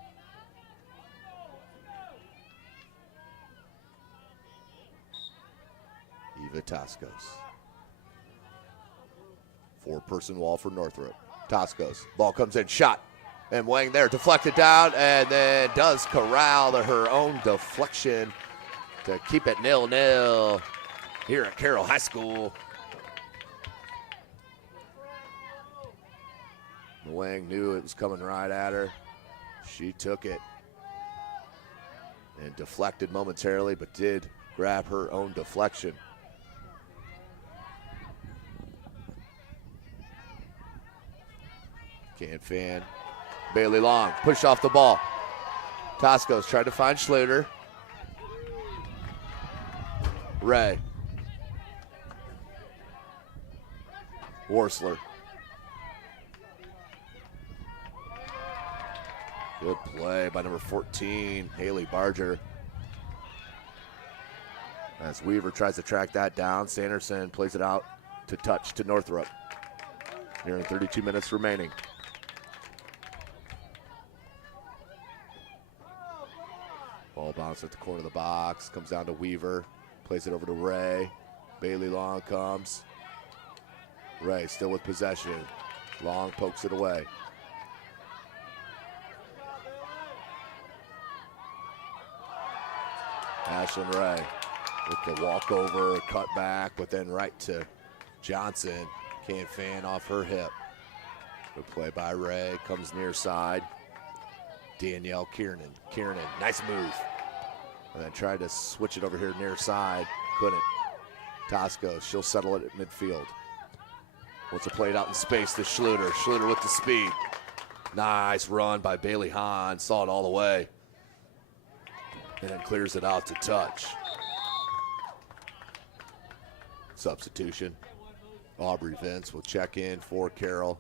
Eva Toscos. 4-person wall for Northrop. Toscos, ball comes in, shot. And Wang there, deflected down, and then does corral her own deflection to keep it 0-0 here at Carroll High School. Wang knew it was coming right at her. She took it and deflected momentarily, but did grab her own deflection. Can fan. Bailey Long, push off the ball. Toscos tried to find Schluter. Ray. Worsler. Good play by number 14, Haley Barger. As Weaver tries to track that down, Sanderson plays it out to touch to Northrop. Nearing 32 minutes remaining. Ball bounced at the corner of the box, comes down to Weaver, plays it over to Ray. Bailey Long comes. Ray still with possession. Long pokes it away. Ashlyn Ray with the walkover, cut back, but then right to Johnson. Can't fan off her hip. Good play by Ray, comes near side. Danielle Kiernan. Kiernan, nice move. And then tried to switch it over here near side. Couldn't. Tosco, she'll settle it at midfield. Wants to play it out in space to Schluter. Schluter with the speed. Nice run by Bailey Hahn. Saw it all the way. And then clears it out to touch. Substitution. Aubrey Vince will check in for Carroll.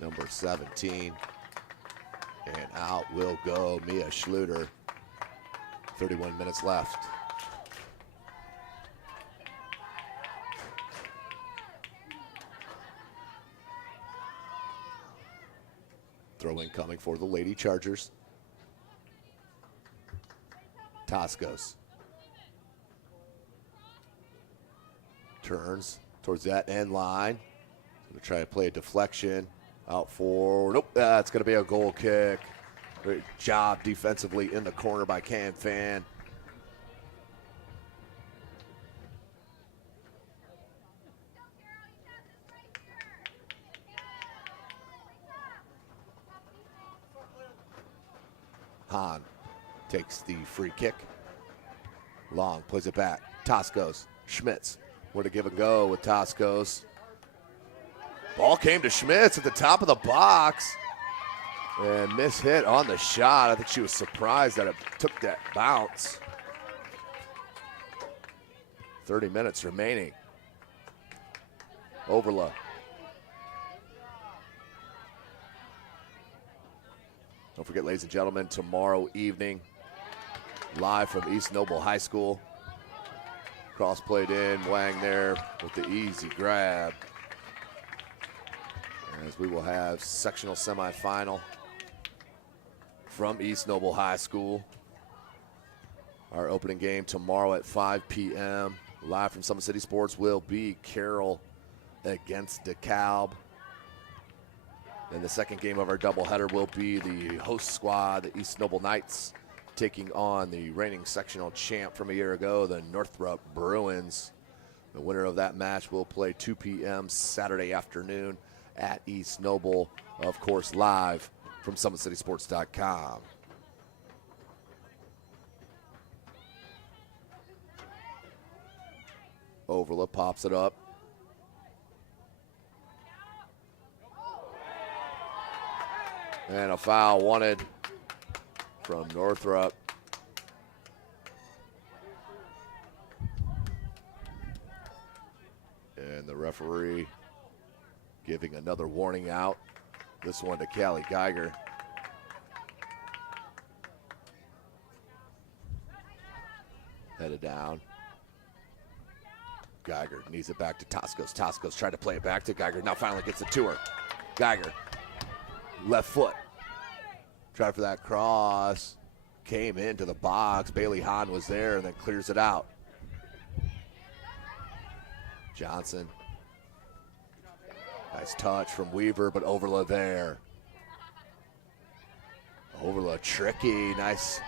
Number 17. And out will go Mia Schluter. 31 minutes left. Throw in coming for the Lady Chargers. Toscos. Turns towards that end line. Gonna try to play a deflection. Out for, nope, that's going to be a goal kick. Great job defensively in the corner by Can Fan. Hahn takes the free kick. Long plays it back. Toscos, Schmitz. Where to give a go with Toscos. Ball came to Schmitz at the top of the box. And miss hit on the shot. I think she was surprised that it took that bounce. 30 minutes remaining. Overla. Don't forget, ladies and gentlemen, tomorrow evening, live from East Noble High School. Cross played in, Wang there with the easy grab. As we will have sectional semifinal from East Noble High School. Our opening game tomorrow at 5 p.m. Live from Summit City Sports will be Carroll against DeKalb. And the second game of our doubleheader will be the host squad, the East Noble Knights, taking on the reigning sectional champ from a year ago, the Northrop Bruins. The winner of that match will play 2 p.m. Saturday afternoon at East Noble, of course, live from SummitCitySports.com. Overla pops it up. And a foul wanted from Northrop. And the referee giving another warning out. This one to Callie Geiger. Headed down. Geiger needs it back to Toscos. Toscos tried to play it back to Geiger. Now finally gets it to her. Geiger Left foot. Tried for that cross. Came into the box. Bailey Hahn was there and then clears it out. Johnson. Nice touch from Weaver, but Overla there. Overla tricky. Nice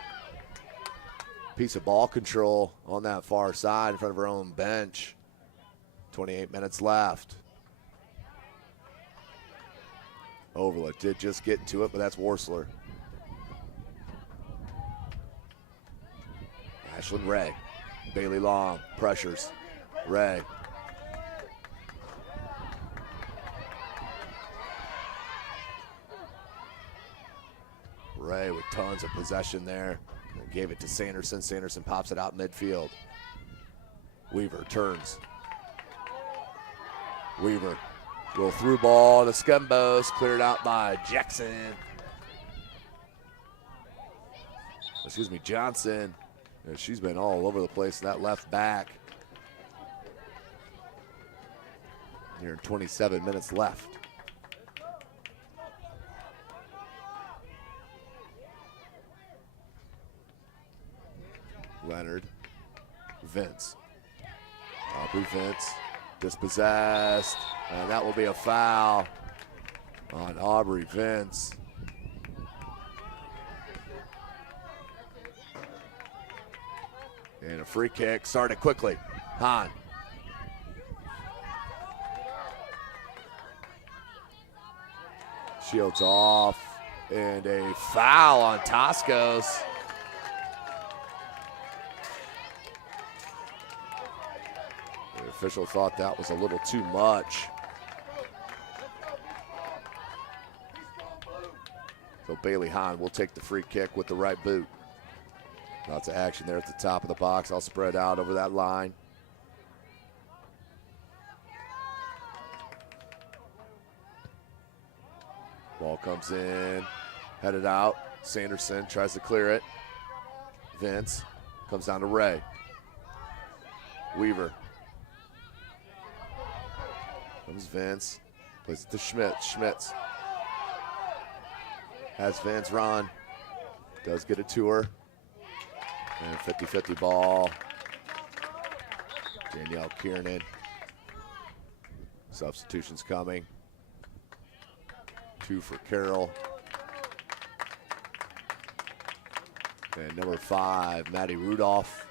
piece of ball control on that far side in front of her own bench. 28 minutes left. Overla did just get into it, but that's Worsler. Ashlyn Ray. Bailey Long pressures. Ray. Ray with tons of possession there. Gave it to Sanderson. Sanderson pops it out midfield. Weaver turns. Weaver. Go through ball to Skembos. Cleared out by Jackson. Excuse me, Johnson. She's been all over the place in that left back. Here, 27 minutes left. Leonard, Vince, Aubrey Vince, dispossessed, and that will be a foul on Aubrey Vince. And a free kick started quickly. Hahn. Shields off, and a foul on Toscos. The official thought that was a little too much. So Bailey Hahn will take the free kick with the right boot. Lots of action there at the top of the box. I'll spread out over that line. Ball comes in, headed out. Sanderson tries to clear it. Vince comes down to Ray. Weaver. Comes Vince, plays it to Schmitz. Schmitz has Vince run, does get it to her. And 50-50 ball. Danielle Kiernan. Substitutions coming. 2 for Carroll. And number 5, Maddie Rudolph.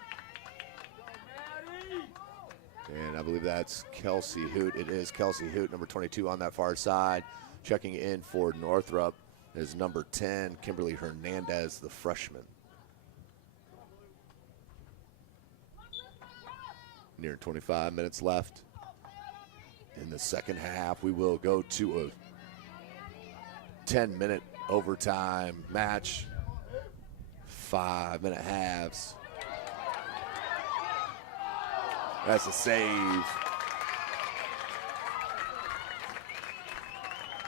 And I believe that's Kelsey Hoot. It is Kelsey Hoot, number 22 on that far side. Checking in for Northrop is number 10, Kimberly Hernandez, the freshman. Near 25 minutes left in the second half. We will go to a 10-minute overtime match. 5-minute halves. That's a save.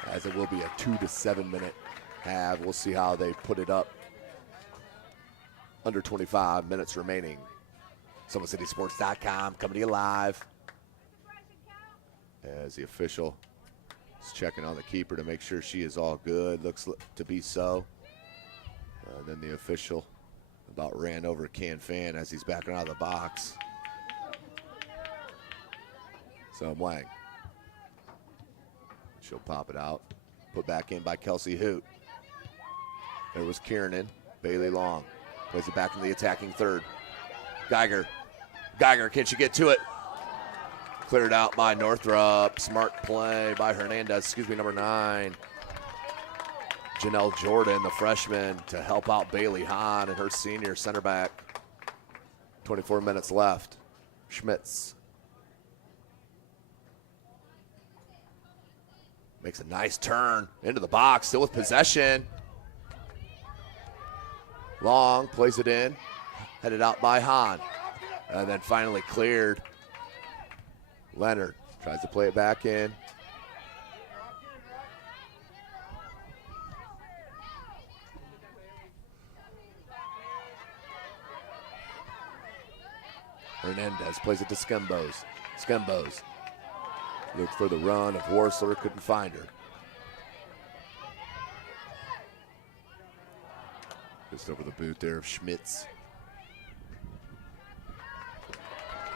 As it will be a 2 to 7 minute half. We'll see how they put it up. Under 25 minutes remaining. SummitCitySports.com coming to you live. As the official is checking on the keeper to make sure she is all good. Looks to be so. Then the official about ran over Can Fan as he's backing out of the box. So Wang. She'll pop it out. Put back in by Kelsey Hoot. There was Kiernan. Bailey Long plays it back in the attacking third. Geiger. Geiger, can she get to it? Cleared out by Northrop. Smart play by Hernandez, number 9. Janelle Jordan, the freshman, to help out Bailey Hahn and her senior center back. 24 minutes left. Schmitz. Makes a nice turn into the box, still with possession. Long plays it in, headed out by Hahn. And then finally cleared. Leonard tries to play it back in. Hernandez plays it to Skembos. Skembos looked for the run of Worsler, couldn't find her. Just over the boot there of Schmitz.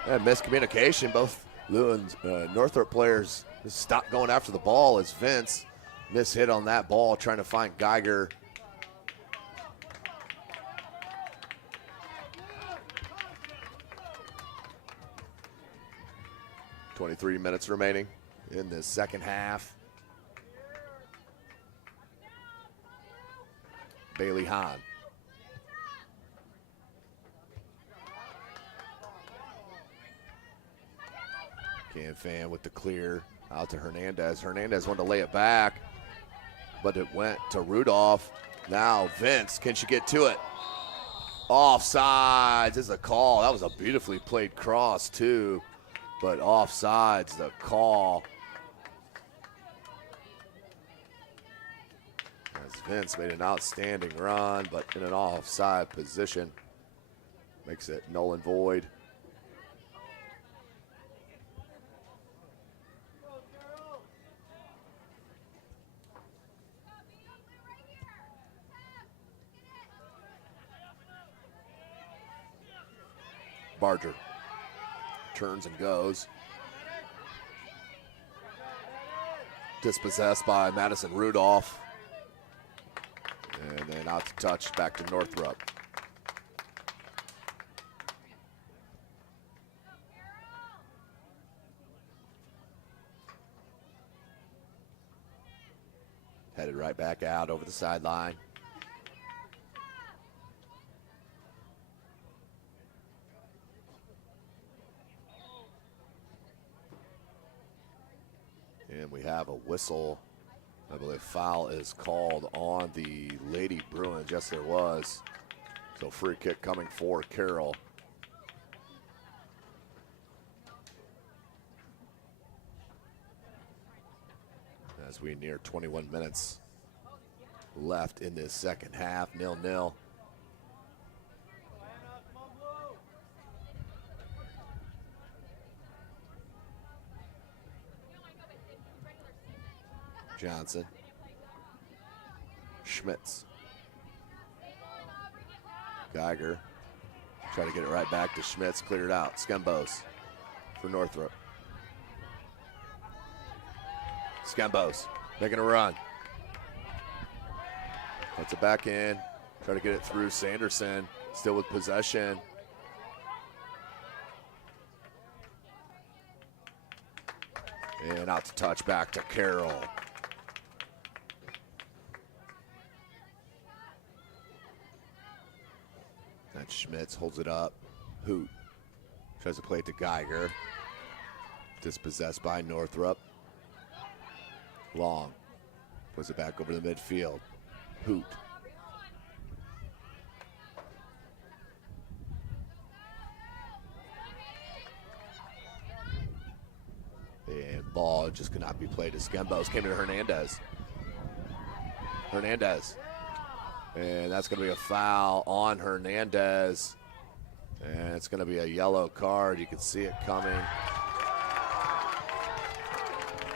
And miscommunication. Both Lou and Northrop players just stopped going after the ball as Vince mishit on that ball, trying to find Geiger. .23 minutes remaining in the second half. Bailey Hahn. Can Fan with the clear out to Hernandez. Hernandez wanted to lay it back, but it went to Rudolph. Now Vince, can she get to it? Offsides is a call. That was a beautifully played cross too, but offsides the call. As Vince made an outstanding run, but in an offside position. Makes it null and void. Barger turns and goes. Dispossessed by Madison Rudolph. And then out to touch, back to Northrop. Headed right back out over the sideline. And we have a whistle. I believe foul is called on the Lady Bruins. Yes, there was. So free kick coming for Carroll. As we near 21 minutes left in this second half, 0-0. Johnson. Schmitz. Geiger. Try to get it right back to Schmitz. Cleared out. Skembos for Northrop. Skembos making a run. Puts it back in. Try to get it through Sanderson. Still with possession. And out to touch, back to Carroll. And Schmitz holds it up. Hoot tries to play it to Geiger. Dispossessed by Northrop. Long puts it back over the midfield. Hoot. And ball just could not be played to Skembos. Came to Hernandez. Hernandez. And that's going to be a foul on Hernandez. And it's going to be a yellow card. You can see it coming.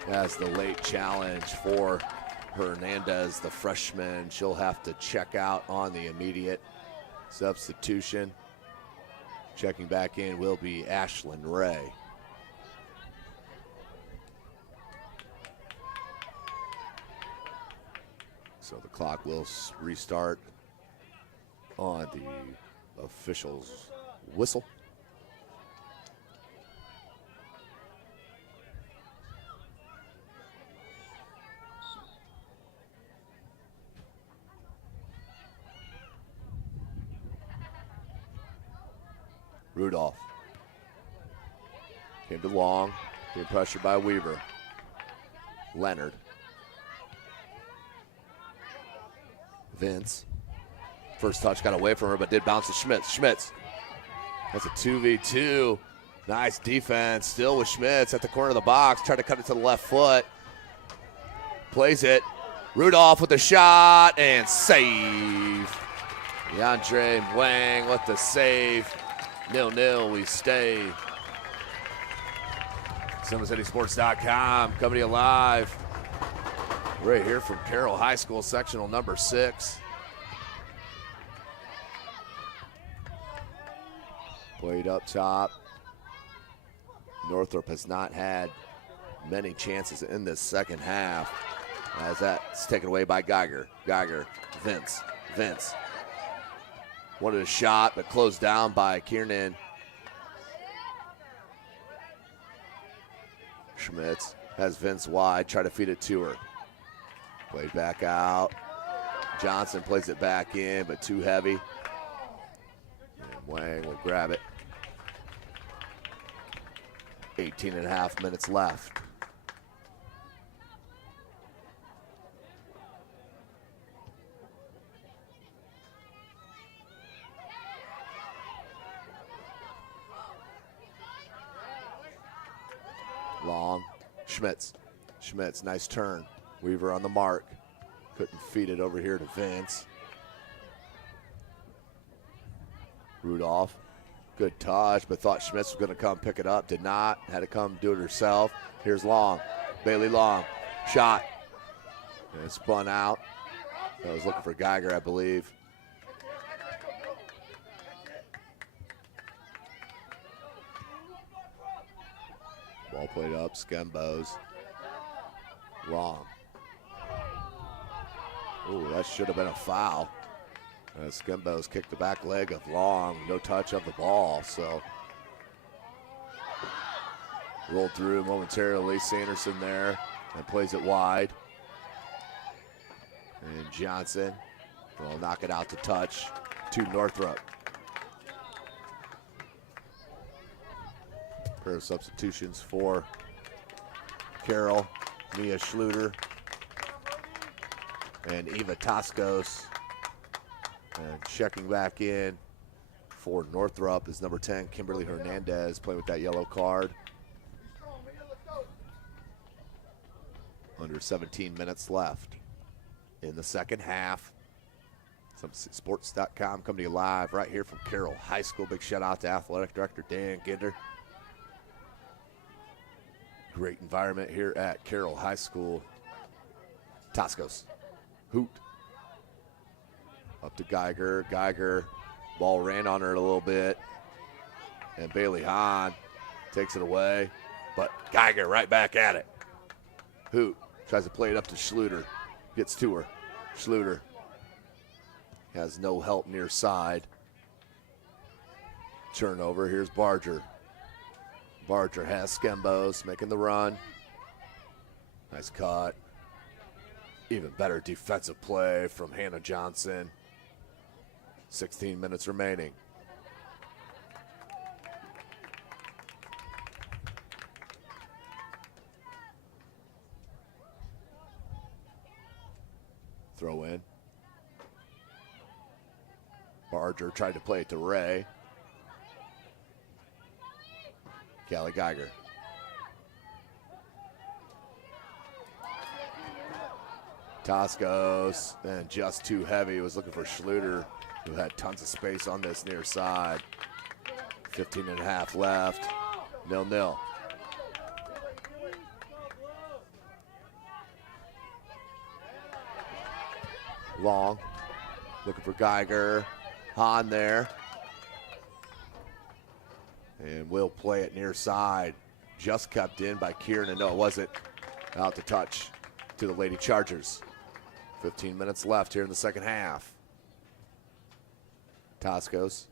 That's the late challenge for Hernandez, the freshman. She'll have to check out on the immediate substitution. Checking back in will be Ashlyn Ray. So the clock will restart on the official's whistle. Rudolph came to Long, being pressured by Weaver. Leonard. Vince. First touch got away from her, but did bounce to Schmitz. Schmitz. That's a 2v2. Nice defense. Still with Schmitz at the corner of the box. Tried to cut it to the left foot. Plays it. Rudolph with the shot and save. DeAndre Wang with the save. 0-0, we stay. SummitCitySports.com coming to you live right here from Carroll High School, sectional number 6. Played up top. Northrop has not had many chances in this second half, as that's taken away by Geiger. Vince. Wanted a shot, but closed down by Kiernan. Schmitz has Vince wide, try to feed it to her. Played back out. Johnson plays it back in, but too heavy. And Wang will grab it. 18.5 minutes left. Long, Schmitz, nice turn. Weaver on the mark. Couldn't feed it over here to Vince. Rudolph, good touch, but thought Schmitz was going to come pick it up. Did not, had to come do it herself. Here's Long, Bailey Long, shot. And it spun out. I was looking for Geiger, I believe. Ball played up, Skembos. Long. Ooh, that should have been a foul. Skembos kicked the back leg of Long, no touch of the ball, so. Rolled through momentarily, Sanderson there, and plays it wide. And Johnson will knock it out to touch to Northrop. Pair of substitutions for Carroll, Mia Schluter, and Eva Toscos. And checking back in for Northrop is number 10, Kimberly Hernandez, playing with that yellow card. Under 17 minutes left in the second half. SummitCitySports.com coming to you live right here from Carroll High School. Big shout out to Athletic Director Dan Ginder. Great environment here at Carroll High School. Toscos, hoot. Up to Geiger. Geiger, ball ran on her a little bit. And Bailey Hahn takes it away. But Geiger right back at it. Hoot tries to play it up to Schluter. Gets to her. Schluter has no help near side. Turnover. Here's Barger. Barger has Skembos making the run. Nice cut. Even better defensive play from Hannah Johnson. 16 minutes remaining. Throw in. Barger tried to play it to Ray. Callie Geiger. Toscos, and just too heavy. Was looking for Schluter, who had tons of space on this near side. 15.5 left. 0-0. Long, looking for Geiger. Hahn there. And will play it near side. Just kept in by Kieran. No, it wasn't. Out to touch to the Lady Chargers. 15 minutes left here in the second half. Toscos.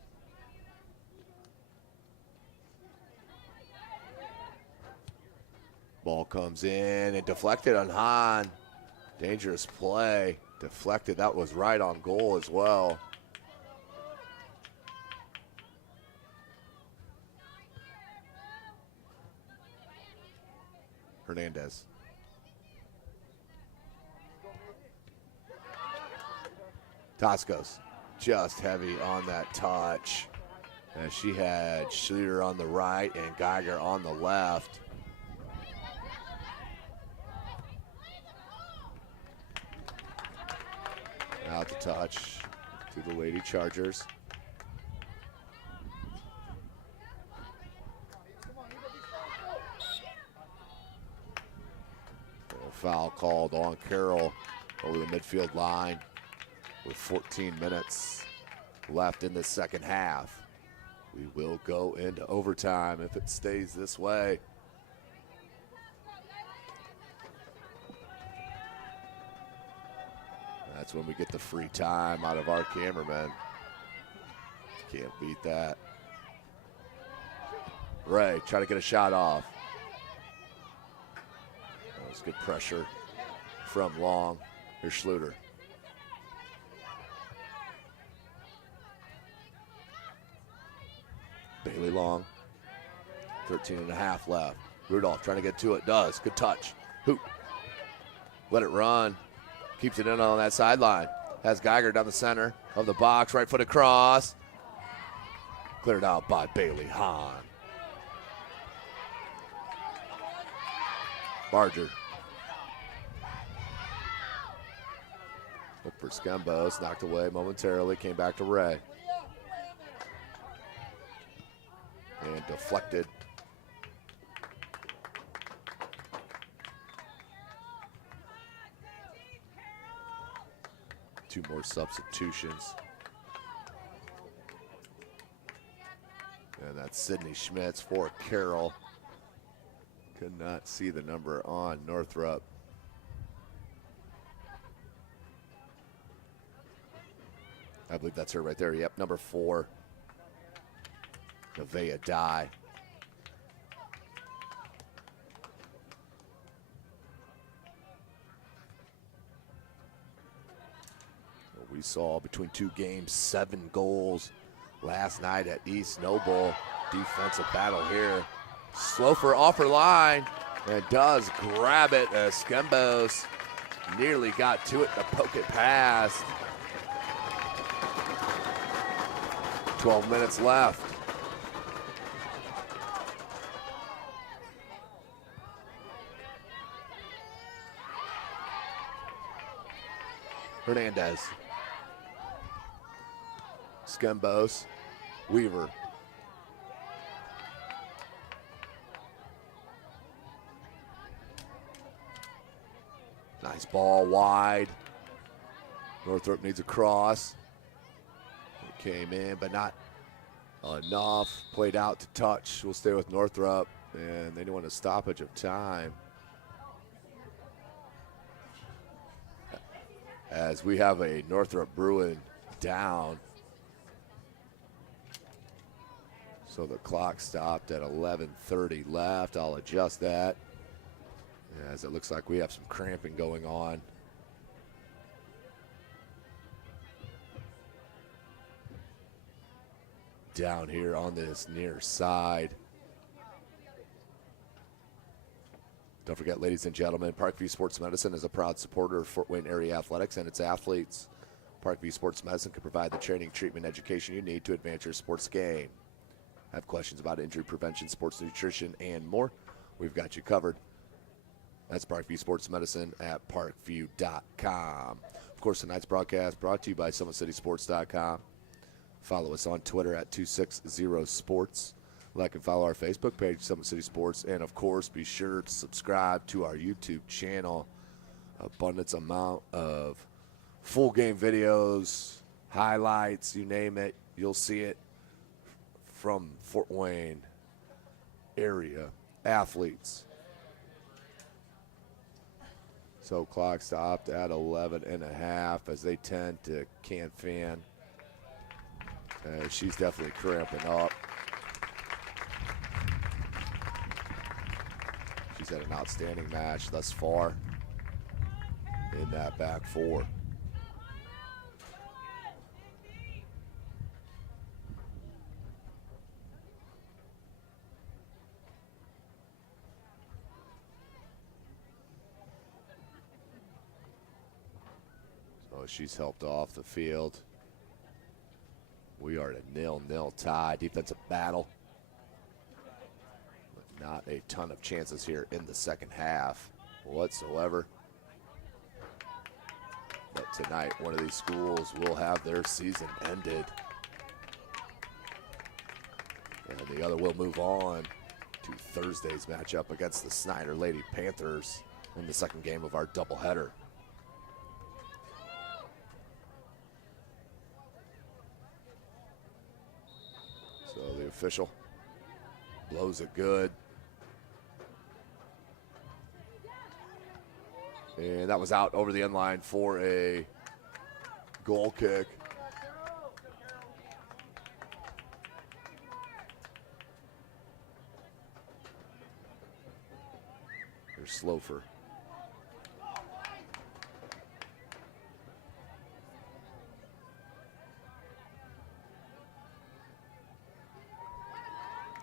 Ball comes in and deflected on Hahn. Dangerous play. Deflected. That was right on goal as well. Hernandez. Toscos just heavy on that touch. And she had Schluter on the right and Geiger on the left. Out to touch to the Lady Chargers. A foul called on Carroll over the midfield line with 14 minutes left in the second half. We will go into overtime if it stays this way. That's when we get the free time out of our cameramen. Can't beat that. Ray, try to get a shot off. That was good pressure from Long. Here's Schluter. Bailey Long, 13 and a half left. Rudolph trying to get to it, does. Good touch. Hoop. Let it run. Keeps it in on that sideline. Has Geiger down the center of the box, right foot across. Cleared out by Bailey Hahn. Barger. Look for Skembos, knocked away momentarily, came back to Ray. And deflected. Two more substitutions. And that's Sydney Schmitz for Carroll. Could not see the number on Northrop. I believe that's her right there. Yep, number 4. Nevaeh Dye. We saw between 2 games, 7 goals last night at East Noble. Defensive battle here. Slofer off her line and does grab it as Skembos nearly got to it to poke it past. 12 minutes left. Hernandez. Skembos. Weaver. Nice ball wide. Northrop needs a cross. It came in, but not enough. Played out to touch. We'll stay with Northrop, and they don't want a stoppage of time. As we have a Northrop Bruin down. So the clock stopped at 11:30 left. I'll adjust that, as it looks like we have some cramping going on. Down here on this near side. Don't forget, ladies and gentlemen, Parkview Sports Medicine is a proud supporter of Fort Wayne area athletics and its athletes. Parkview Sports Medicine can provide the training, treatment, education you need to advance your sports game. Have questions about injury prevention, sports nutrition, and more? We've got you covered. That's Parkview Sports Medicine at parkview.com. Of course, tonight's broadcast brought to you by SummitCitySports.com. Follow us on Twitter at 260sports. Like and follow our Facebook page, Summit City Sports. And, of course, be sure to subscribe to our YouTube channel. Abundance amount of full game videos, highlights, you name it. You'll see it from Fort Wayne area athletes. So clock stopped at 11:30 as they tend to can fan. She's definitely cramping up. She's had an outstanding match thus far in that back 4. So she's helped off the field. We are at a 0-0 tie. Defensive battle. But not a ton of chances here in the second half whatsoever. But tonight, one of these schools will have their season ended. And the other will move on to Thursday's matchup against the Snyder Lady Panthers in the second game of our doubleheader. So the official blows it good. And that was out over the end line for a goal kick. Here's Slofer.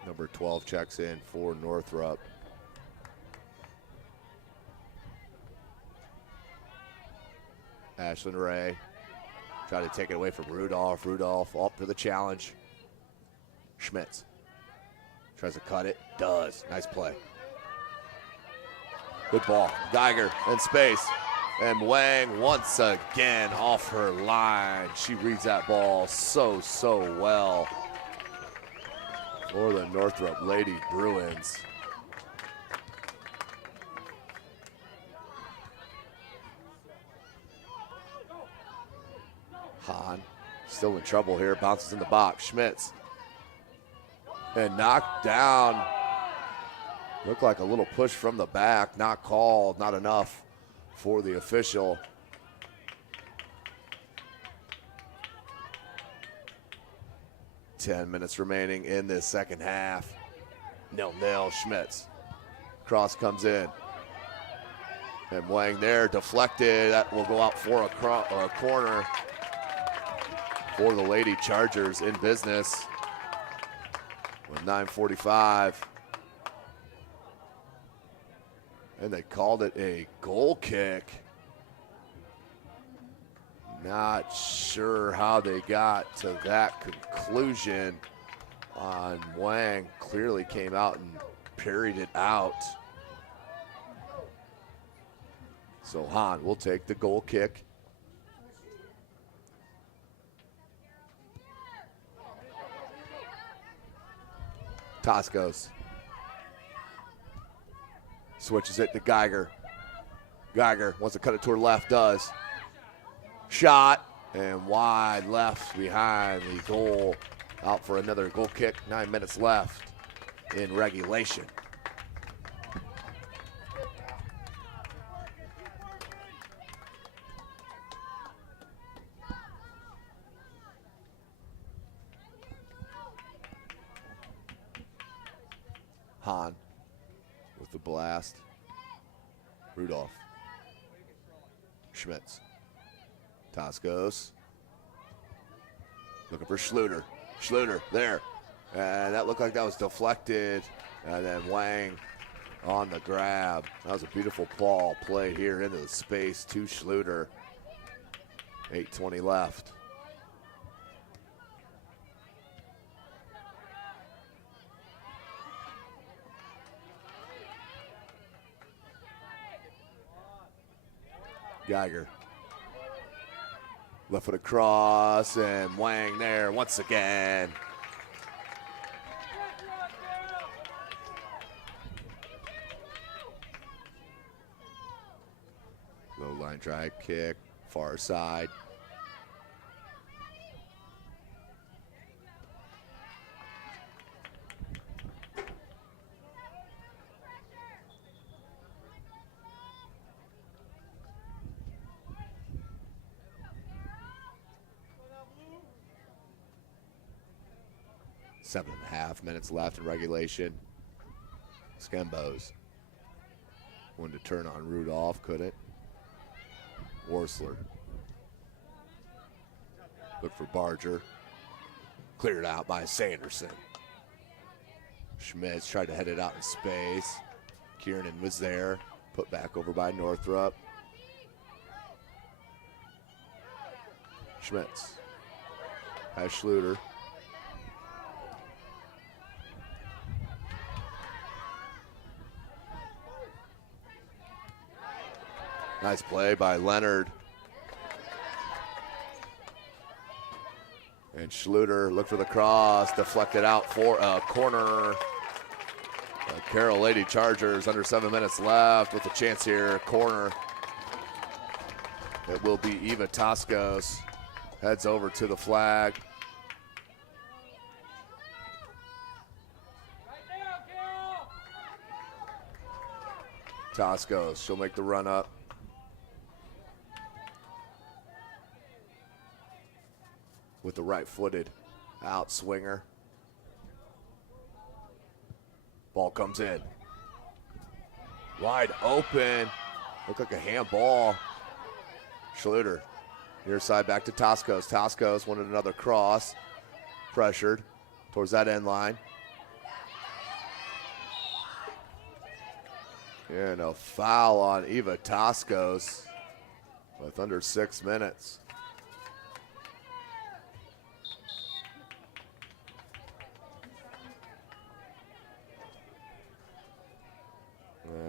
Number 12 checks in for Northrop. Ashlyn Ray try to take it away from Rudolph. Rudolph up for the challenge. Schmitz tries to cut it. Does. Nice play. Good ball. Geiger in space. And Wang once again off her line. She reads that ball so well for the Northrop Lady Bruins. Hahn still in trouble here, bounces in the box. Schmitz. And knocked down. Looked like a little push from the back, not called, not enough for the official. Ten minutes remaining in this second half. 0-0, Schmitz. Cross comes in. And Wang there, deflected. That will go out for a corner for the Lady Chargers in business with 9:45. And they called it a goal kick. Not sure how they got to that conclusion on Wang. Clearly came out and parried it out. So Hahn will take the goal kick. Toscos switches it to Geiger. Geiger wants to cut it to her left, does. Shot and wide left behind the goal. Out for another goal kick. 9 minutes left in regulation. Hahn with the blast. Rudolph. Schmitz. Toscos. Looking for Schluter. Schluter there. And that looked like that was deflected. And then Wang on the grab. That was a beautiful ball play here into the space to Schluter. 8:20 left. Geiger. Left foot across, and Wang there once again. Low line drive kick, far side. Seven and a half minutes left in regulation. Skembos wanted to turn on Rudolph, couldn't. Worsler. Look for Barger. Cleared out by Sanderson. Schmitz tried to head it out in space. Kiernan was there. Put back over by Northrop. Schmitz. Has Schluter. Nice play by Leonard. And Schluter looked for the cross, deflected out for a corner. Carroll Lady Chargers under 7 minutes left with a chance here, corner. It will be Eva Toscos. Heads over to the flag. Toscos, she'll make the run up. With the right-footed out swinger. Ball comes in. Wide open. Looked like a handball. Schluter. Near side back to Toscos. Toscos wanted another cross. Pressured towards that end line. And a foul on Eva Toscos with under 6 minutes.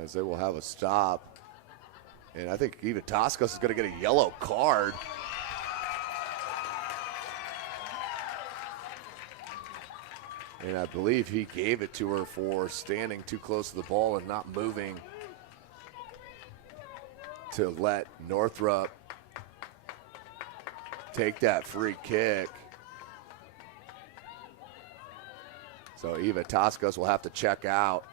As they will have a stop. And I think Eva Toscos is going to get a yellow card. And I believe he gave it to her for standing too close to the ball and not moving to let Northrop take that free kick. So Eva Toscos will have to check out.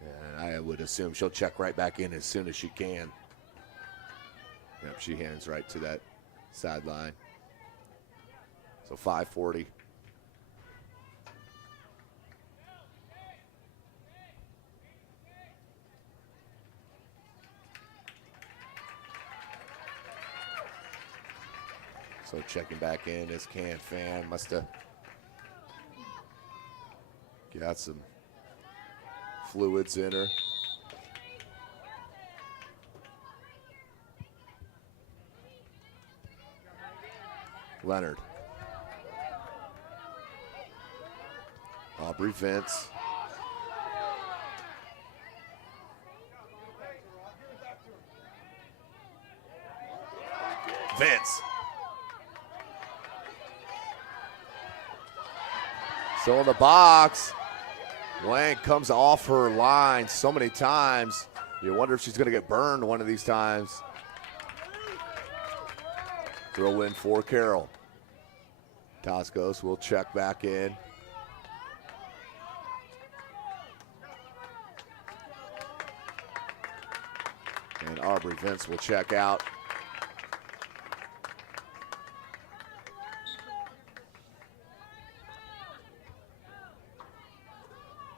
And I would assume she'll check right back in as soon as she can. Yep, she hands right to that sideline. So 5:40. So checking back in is Can Fan. Must have got some fluids in her. Leonard. Aubrey Vince. Vince. Still in the box. Wang comes off her line so many times. You wonder if she's going to get burned one of these times. Throw in for Carroll. Toscos will check back in. And Aubrey Vince will check out.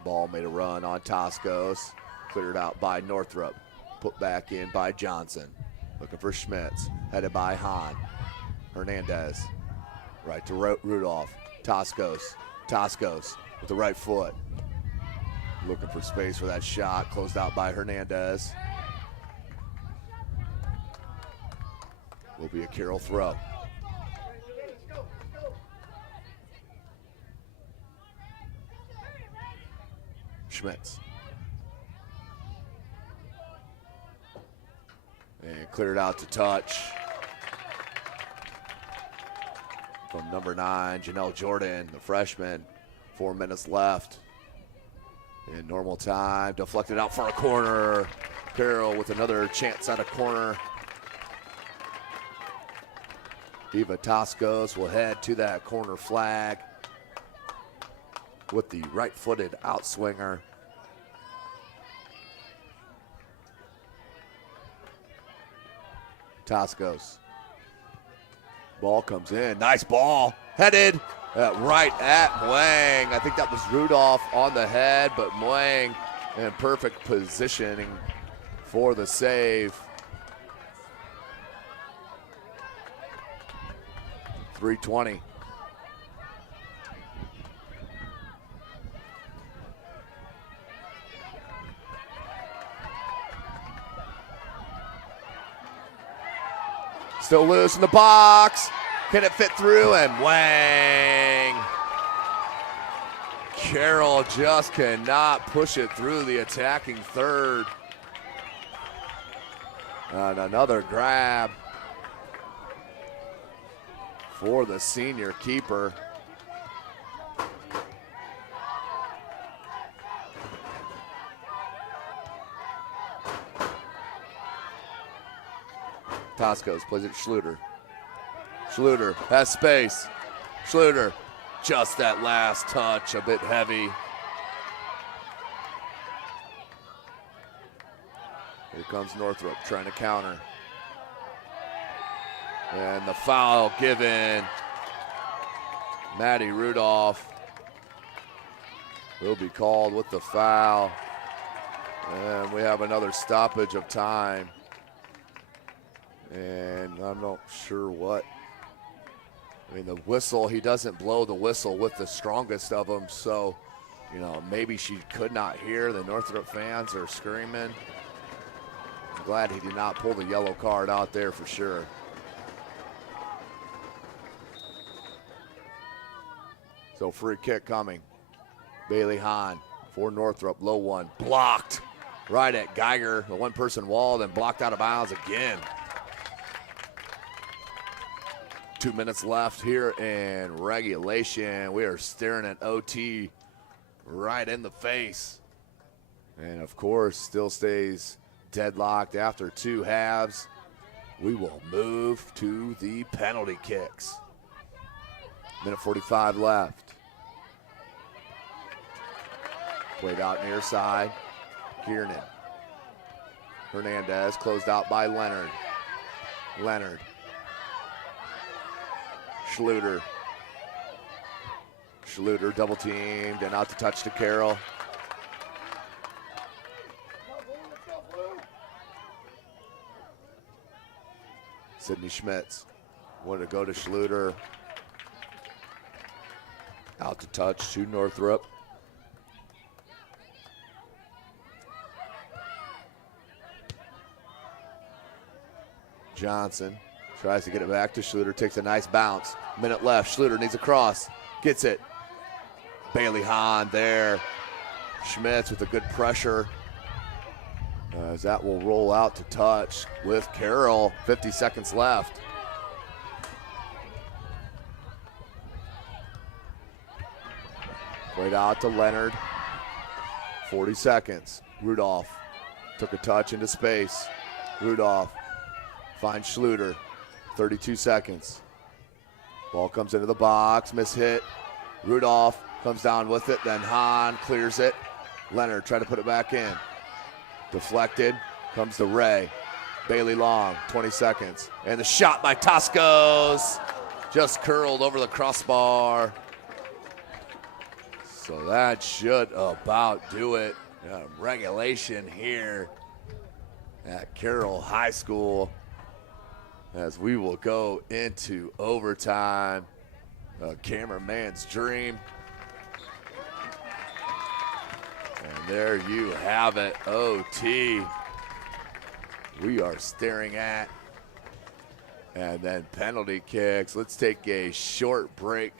Ball made a run on Toscos. Cleared out by Northrop. Put back in by Johnson. Looking for Schmitz. Headed by Hahn. Hernandez. Right to Rudolph. Toscos. Toscos with the right foot. Looking for space for that shot. Closed out by Hernandez. Will be a Carroll throw. Schmitz. And cleared out to touch. From number 9, Janelle Jordan, the freshman. 4 minutes left. In normal time, deflected out for a corner. Carroll with another chance at a corner. Eva Toscos will head to that corner flag with the right-footed outswinger. Toscos. Ball comes in. Nice ball. Headed right at Mwang. I think that was Rudolph on the head, but Mwang in perfect positioning for the save. 3:20. Still loose in the box. Can it fit through? And Wang. Carroll just cannot push it through the attacking third. And another grab for the senior keeper. Toscos plays it Schluter. Schluter has space. Schluter, just that last touch, a bit heavy. comes Northrop trying to counter. And the foul given. Maddie Rudolph will be called with the foul. And we have another stoppage of time. And I'm not sure what. I mean, the whistle, he doesn't blow the whistle with the strongest of them. So, you know, maybe she could not hear. The Northrop fans are screaming. I'm glad he did not pull the yellow card out there for sure. So free kick coming. Bailey Hahn for Northrop, low one, blocked right at Geiger, the one-person wall, then blocked out of bounds again. 2 minutes left here in regulation. We are staring at OT right in the face. And of course, still stays deadlocked after 2 halves. We will move to the penalty kicks. Minute 45 left. Played out near side. Kiernan. Hernandez closed out by Leonard. Leonard. Schluter. Schluter double teamed and out to touch to Carroll. Sydney Schmitz wanted to go to Schluter. Out to touch to Northrop. Johnson tries to get it back to Schluter, takes a nice bounce. Minute left, Schluter needs a cross, gets it. Bailey Hahn there. Schmitz with a good pressure. As that will roll out to touch with Carroll, 50 seconds left. Played out to Leonard, 40 seconds. Rudolph took a touch into space. Rudolph finds Schluter, 32 seconds. Ball comes into the box, mishit. Rudolph comes down with it, then Hahn clears it. Leonard tried to put it back in. Deflected, comes to Ray. Bailey Long, 20 seconds. And the shot by Toscos just curled over the crossbar. So that should about do it. Regulation here at Carroll High School as we will go into overtime. A cameraman's dream. And there you have it, OT. We are staring at. And then penalty kicks. Let's take a short break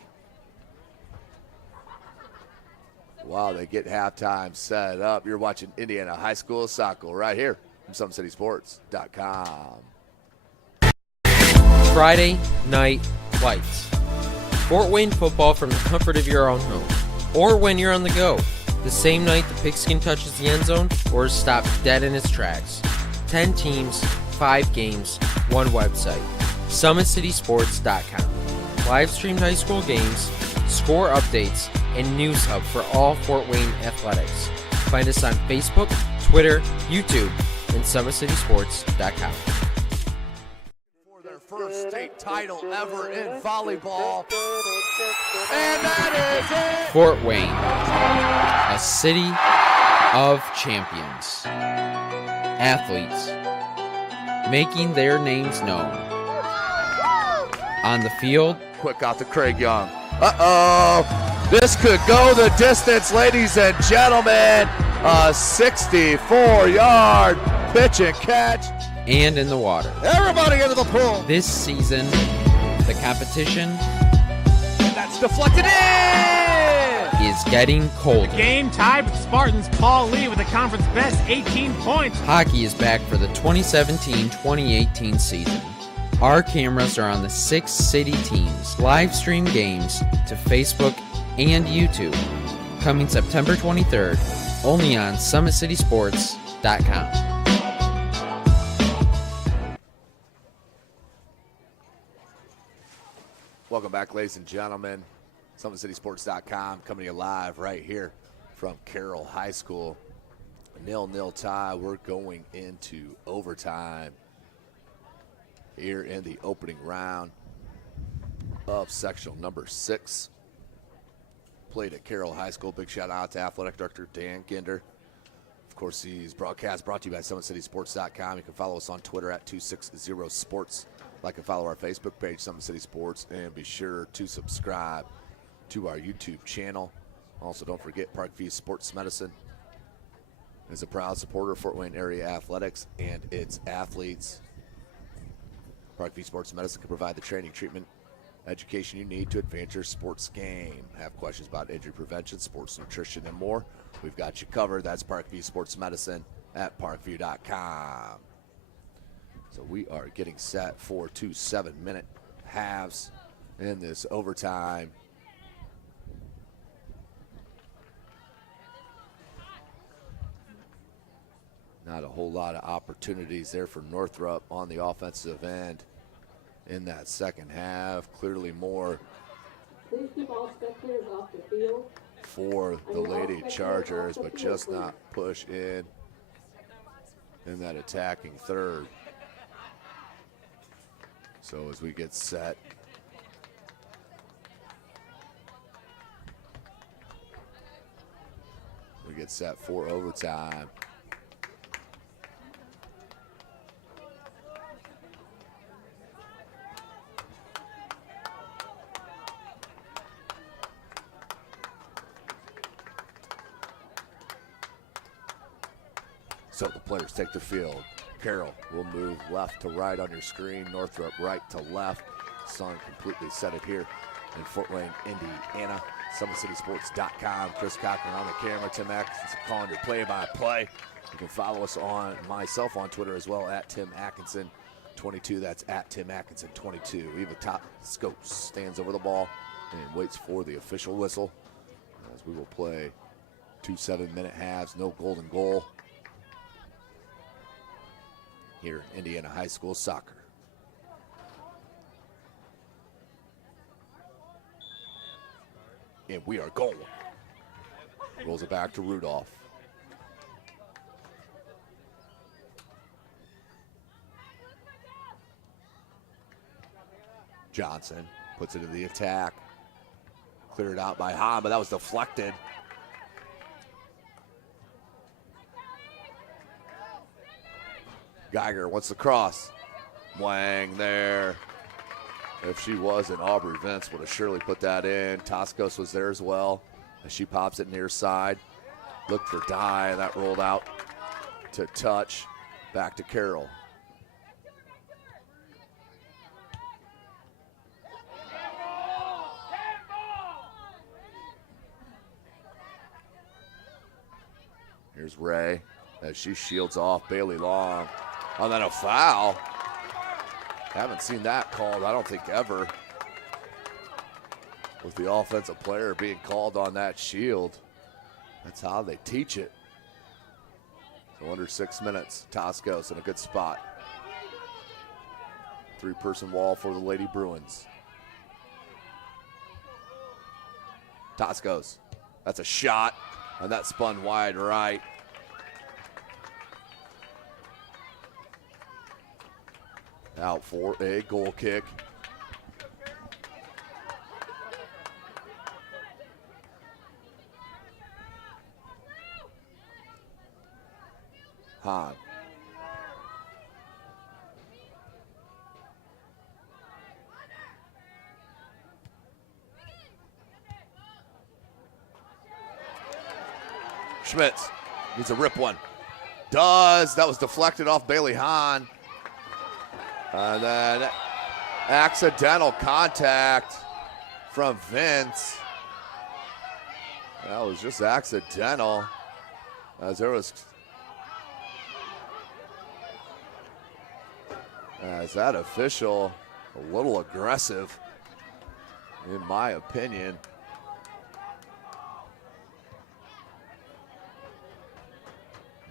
while they get halftime set up. You're watching Indiana High School Soccer right here from SummitCitySports.com. Friday night lights. Fort Wayne football from the comfort of your own home. Or when you're on the go. The same night the pigskin touches the end zone or is stopped dead in its tracks. 10 teams, 5 games, 1 website. SummitCitySports.com. Live streamed high school games, score updates, and news hub for all Fort Wayne athletics. Find us on Facebook, Twitter, YouTube, and SummitCitySports.com. For their first state title ever in volleyball. And that is it! Fort Wayne, a city of champions. Athletes making their names known. On the field, quick out to Craig Young. Uh-oh! This could go the distance, ladies and gentlemen. A 64-yard pitch and catch. And in the water. Everybody into the pool. This season, the competition and that's deflected in. Is getting colder. The game tied with Spartans Paul Lee with the conference best 18 points. Hockey is back for the 2017-2018 season. Our cameras are on the 6 city teams. Live stream games to Facebook and YouTube. Coming September 23rd, only on SummitCitySports.com. Welcome back, ladies and gentlemen. SummitCitySports.com coming to you live right here from Carroll High School. 0-0 tie. We're going into overtime here in the opening round of sectional number 6. Played at Carroll High School. Big shout out to Athletic Director Dan Ginder. Of course, these broadcasts brought to you by SummitCitySports.com. You can follow us on Twitter at 260sports. Like and follow our Facebook page, Summit City Sports, and be sure to subscribe to our YouTube channel. Also, don't forget Parkview Sports Medicine is a proud supporter of Fort Wayne area athletics and its athletes. Parkview Sports Medicine can provide the training, treatment, education you need to advance your sports game. Have questions about injury prevention, sports nutrition, and more? We've got you covered. That's Parkview Sports Medicine at parkview.com. So we are getting set for 2 7-minute halves in this overtime. Not a whole lot of opportunities there for Northrop on the offensive end in that second half. Clearly more for the Lady Chargers, but just not push in that attacking third. So as we get set, for overtime. So the players take the field. Carroll will move left to right on your screen. Northrop right to left. Sun completely set it here in Fort Wayne, Indiana. SummitCitySports.com. Chris Cochran on the camera. Tim Atkinson calling your play-by-play. You can follow us on myself on Twitter as well at Tim Atkinson22. That's at Tim Atkinson22. Eva Tosco stands over the ball and waits for the official whistle as we will play 2 7-minute halves. No golden goal here in Indiana High School soccer. And we are going. Rolls it back to Rudolph. Johnson puts it in the attack. Cleared out by Hahn, but that was deflected. Geiger wants the cross. Wang there. If she wasn't, Aubrey Vince would have surely put that in. Toscos was there as well as she pops it near side. Looked for Dye, and that rolled out to touch. Back to Carroll. Here's Ray as she shields off Bailey Long. Oh, then a foul. Haven't seen that called, I don't think, ever. With the offensive player being called on that shield. That's how they teach it. So under 6 minutes, Toscos in a good spot. 3-person wall for the Lady Bruins. Toscos, that's a shot, and that spun wide right. Out for a goal kick. Hahn. Schmitz needs a rip one. Does. That was deflected off Bailey Hahn. And then accidental contact from Vince. That was just accidental, as there was, as that official a little aggressive, in my opinion.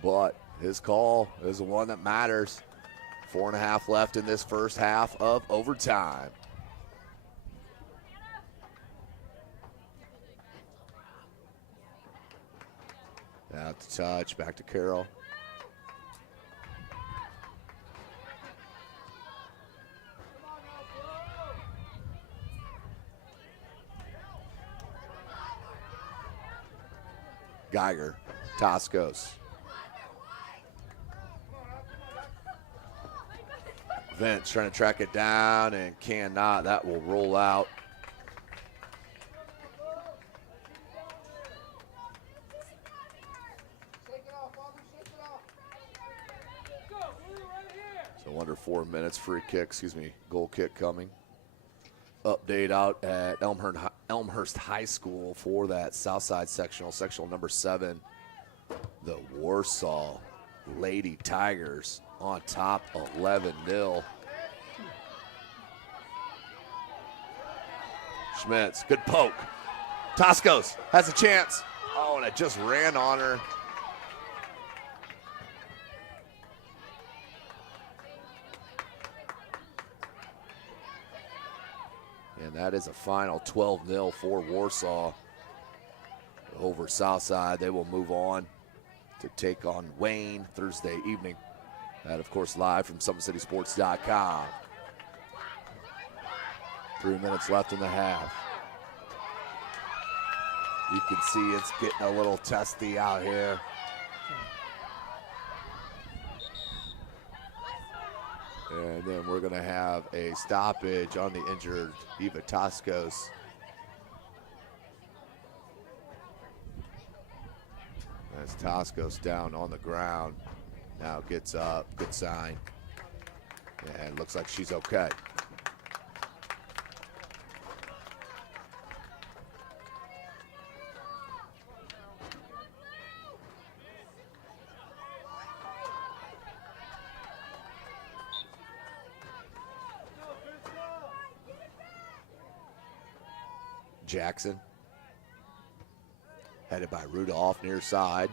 But his call is the one that matters. 4.5 left in this first half of overtime. Now Out to touch, back to Carroll. Geiger, Toscos. Vince trying to track it down and cannot. That will roll out. So under 4 minutes, free kick, goal kick coming. Update out at Elmhurst High School for that Southside sectional number 7. The Warsaw Lady Tigers on top 11-0. Schmitz, good poke. Toscos has a chance. Oh, and it just ran on her. And that is a final 12-0 for Warsaw over Southside. They will move on to take on Wayne Thursday evening. That, of course, live from SummitCitySports.com. 3 minutes left in the half. You can see it's getting a little testy out here. And then we're going to have a stoppage on the injured Eva Toscos. As Toscos down on the ground. Now gets up, good sign. And looks like she's okay. Jackson, headed by Rudolph, near side.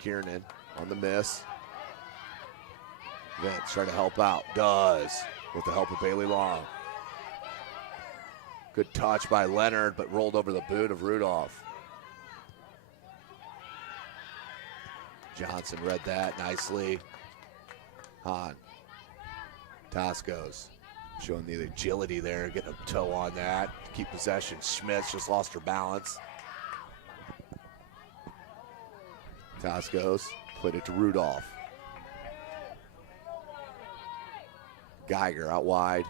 Kiernan on the miss. Vince trying to help out, does, with the help of Bailey Long. Good touch by Leonard, but rolled over the boot of Rudolph. Johnson read that nicely. Hahn, Toscos. Showing the agility there, getting a toe on that. Keep possession. Schmitz just lost her balance. Toscos played it to Rudolph. Geiger out wide.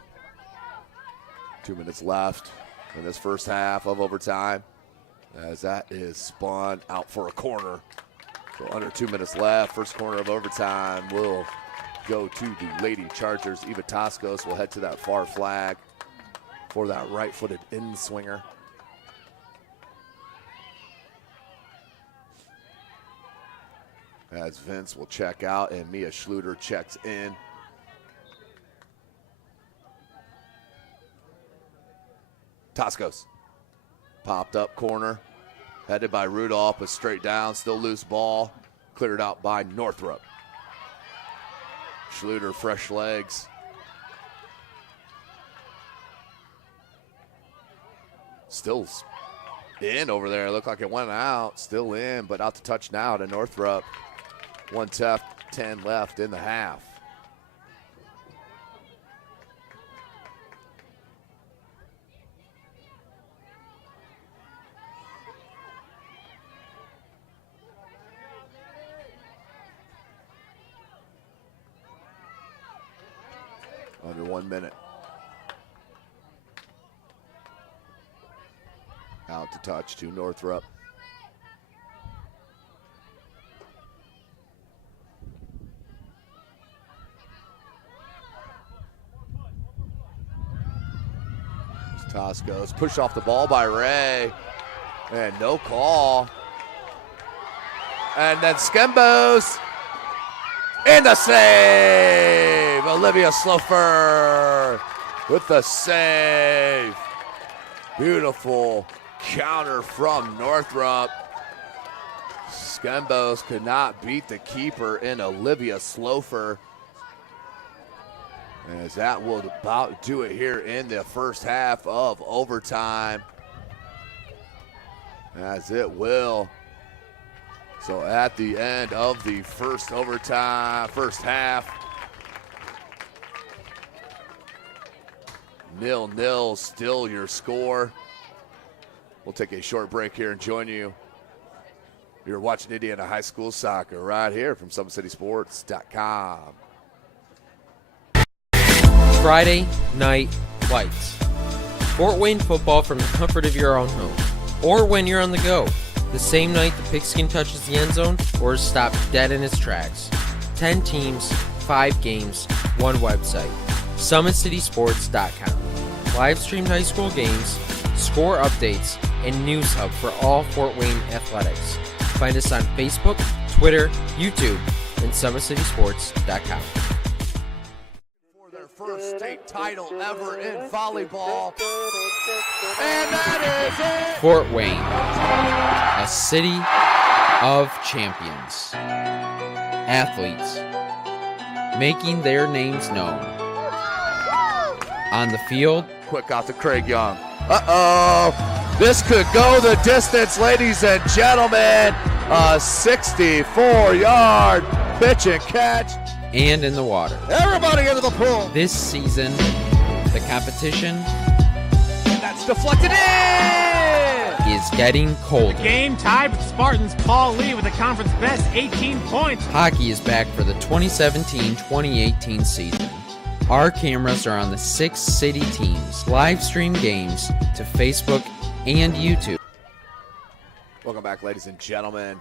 2 minutes left in this first half of overtime. As that is spun out for a corner. So under 2 minutes left, first corner of overtime will go to the Lady Chargers. Eva Toscos will head to that far flag for that right-footed in-swinger. As Vince will check out and Mia Schluter checks in. Toscos popped up corner, headed by Rudolph, but straight down, still loose ball, cleared out by Northrop. Schluter, fresh legs. Still in over there. Looked like it went out. Still in, but out to touch now to Northrop. 1:10 left in the half. Under 1 minute. Out to touch to Northrop. Toscos push off the ball by Ray. And no call. And then Skembos. And the save! Olivia Slofer with the save. Beautiful counter from Northrop. Skembos could not beat the keeper in Olivia Slofer. As that will about do it here in the first half of overtime. As it will. So at the end of the first half, 0-0 still your score. We'll take a short break here and join you. You're watching Indiana High School soccer right here from SummitCitySports.com. Friday Night Lights. Fort Wayne football from the comfort of your own home, or when you're on the go, the same night the pigskin touches the end zone or is stopped dead in its tracks. 10 teams, 5 games, 1 website. SummitCitySports.com. Live streamed high school games, score updates, and news hub for all Fort Wayne athletics. Find us on Facebook, Twitter, YouTube, and SummitCitySports.com. For their first state title ever in volleyball. And that is it! Fort Wayne, a city of champions. Athletes, making their names known. On the field, Quick out to Craig Young. Uh-oh! This could go the distance, ladies and gentlemen. A 64-yard pitch and catch. and in the water. Everybody into the pool. This season, the competition That's deflected in. is getting colder. Game tied with Spartans Paul Lee with the conference best 18 points. Hockey is back for the 2017-2018 season. Our cameras are on the 6 city teams. Live stream games to Facebook and YouTube. Welcome back, ladies and gentlemen.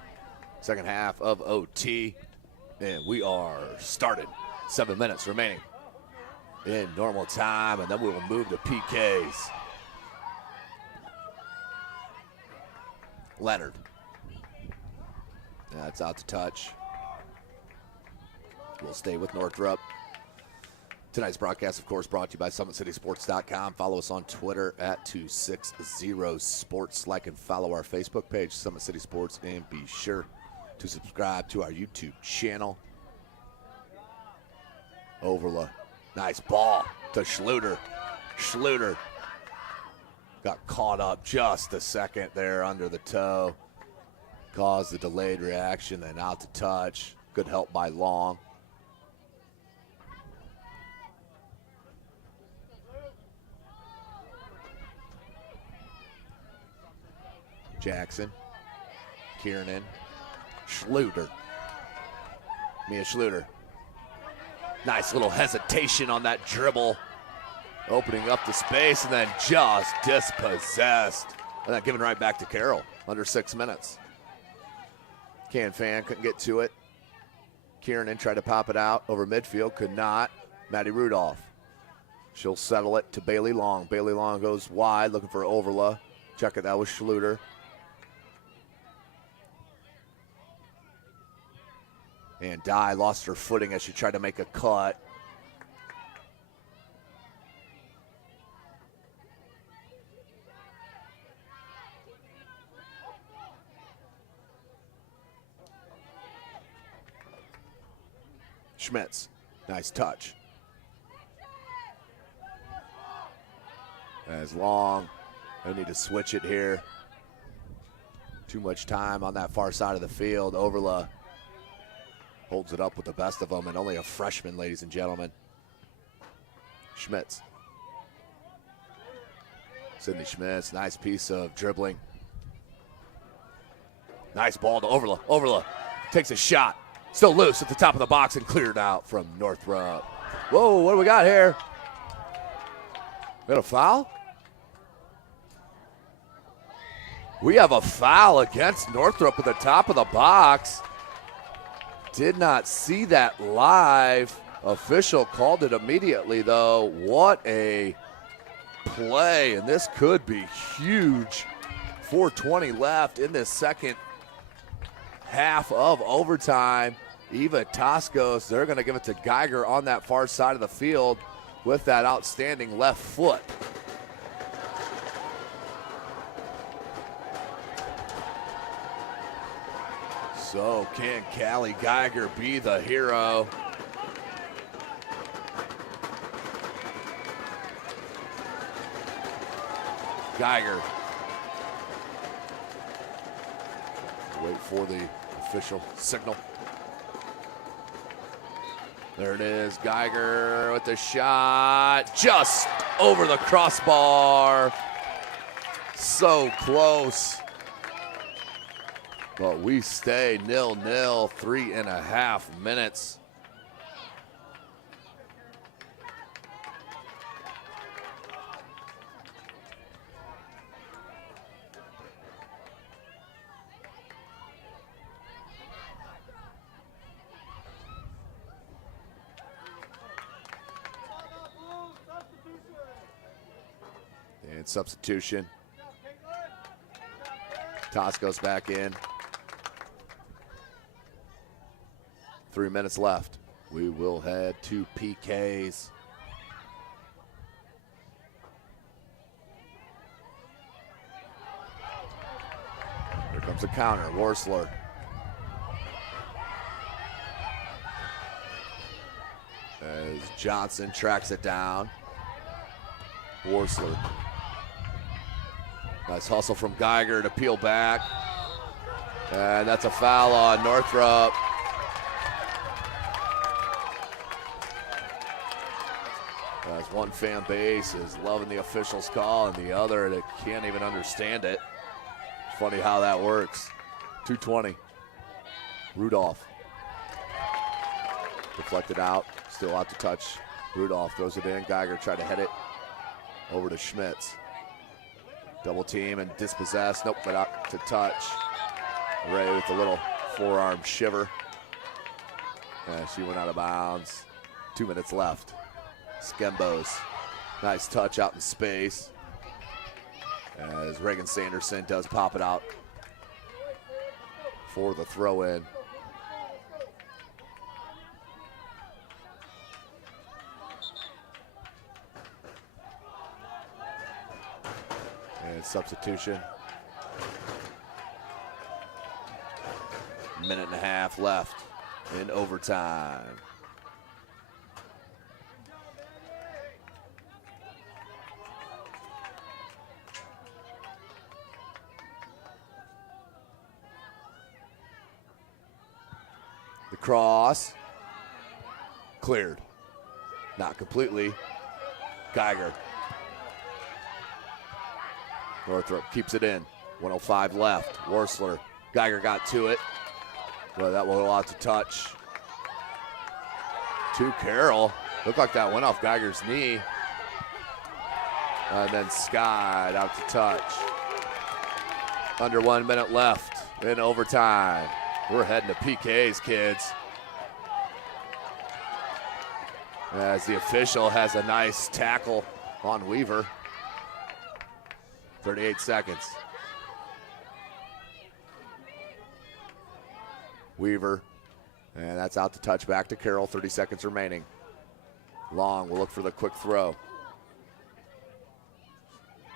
Second half of OT. And we are started. 7 minutes remaining in normal time, and then we will move to PKs. Leonard. That's out to touch. We'll stay with Northrop. Tonight's broadcast, of course, brought to you by SummitCitySports.com. Follow us on Twitter at 260sports. Like and follow our Facebook page, Summit City Sports, and be sure to subscribe to our YouTube channel. Overla, nice ball to Schluter. Schluter got caught up just a second there under the toe. Caused the delayed reaction, then out to touch. Good help by Long. Jackson, Kiernan, Schluter. Mia Schluter. Nice little hesitation on that dribble. Opening up the space and then just dispossessed. And then given right back to Carroll under 6 minutes. Can Fan couldn't get to it. Kiernan tried to pop it out over midfield, could not. Maddie Rudolph. She'll settle it to Bailey Long. Bailey Long goes wide looking for Overla. Check it, that was Schluter. And Dye lost her footing as she tried to make a cut. Schmitz, nice touch. As Long, they need to switch it here. Too much time on that far side of the field. Overla holds it up with the best of them, and only a freshman, ladies and gentlemen. Schmitz. Sydney Schmitz, nice piece of dribbling. Nice ball to Overla. Overla takes a shot. Still loose at the top of the box and cleared out from Northrop. Whoa, what do we got here? We got a foul? We have a foul against Northrop at the top of the box. Did not see that live. Official called it immediately, though. What a play, and this could be huge. 4:20 left in this second half of overtime. Eva Toscos, they're going to give it to Geiger on that far side of the field with that outstanding left foot. So can Callie Geiger be the hero? Geiger. Wait for the official signal. There it is, Geiger with the shot, just over the crossbar. So close. But we stay 0-0, 3.5 minutes. And substitution. Toss goes back in. 3 minutes left. We will head to PKs. Here comes a counter, Worsler. As Johnson tracks it down. Worsler. Nice hustle from Geiger to peel back. And that's a foul on Northrop. As one fan base is loving the official's call and the other that can't even understand it. Funny how that works. 2:20. Rudolph. Deflected out, still out to touch. Rudolph throws it in. Geiger tried to head it over to Schmitz. Double team and dispossessed. Nope, but out to touch. Ray with a little forearm shiver. And she went out of bounds. 2 minutes left. Skembos. Nice touch out in space. As Reagan Sanderson does pop it out for the throw in. And substitution. Minute and a half left in overtime. The cross. Cleared. Not completely. Geiger. Northrop keeps it in. 1:05 left. Worsler. Geiger got to it. Well, that will go out to touch. To Carroll. Looked like that went off Geiger's knee. And then skied out to touch. Under 1 minute left in overtime. We're heading to PKs, kids. As the official has a nice tackle on Weaver. 38 seconds. Weaver, and that's out to touch back to Carroll. 30 seconds remaining. Long will look for the quick throw.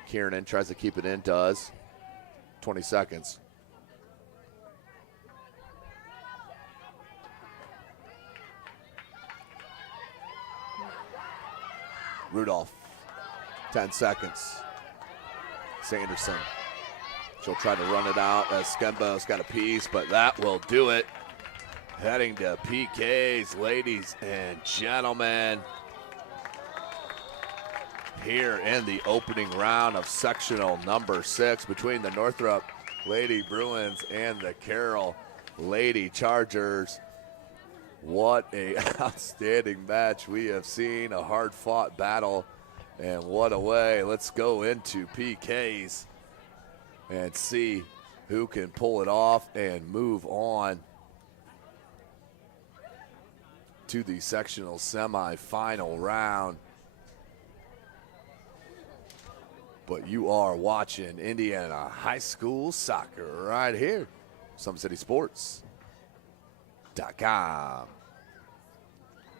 Kiernan tries to keep it in, does. 20 seconds. Rudolph, 10 seconds. Sanderson. She'll try to run it out as Skembo's got a piece, but that will do it. Heading to PKs, ladies and gentlemen. Here in the opening round of sectional number 6 between the Northrop Lady Bruins and the Carroll Lady Chargers. What a outstanding match we have seen, a hard-fought battle, and what a way. Let's go into PKs and see who can pull it off and move on to the sectional semifinal round. But you are watching Indiana high school soccer right here, SummitCitySports.com.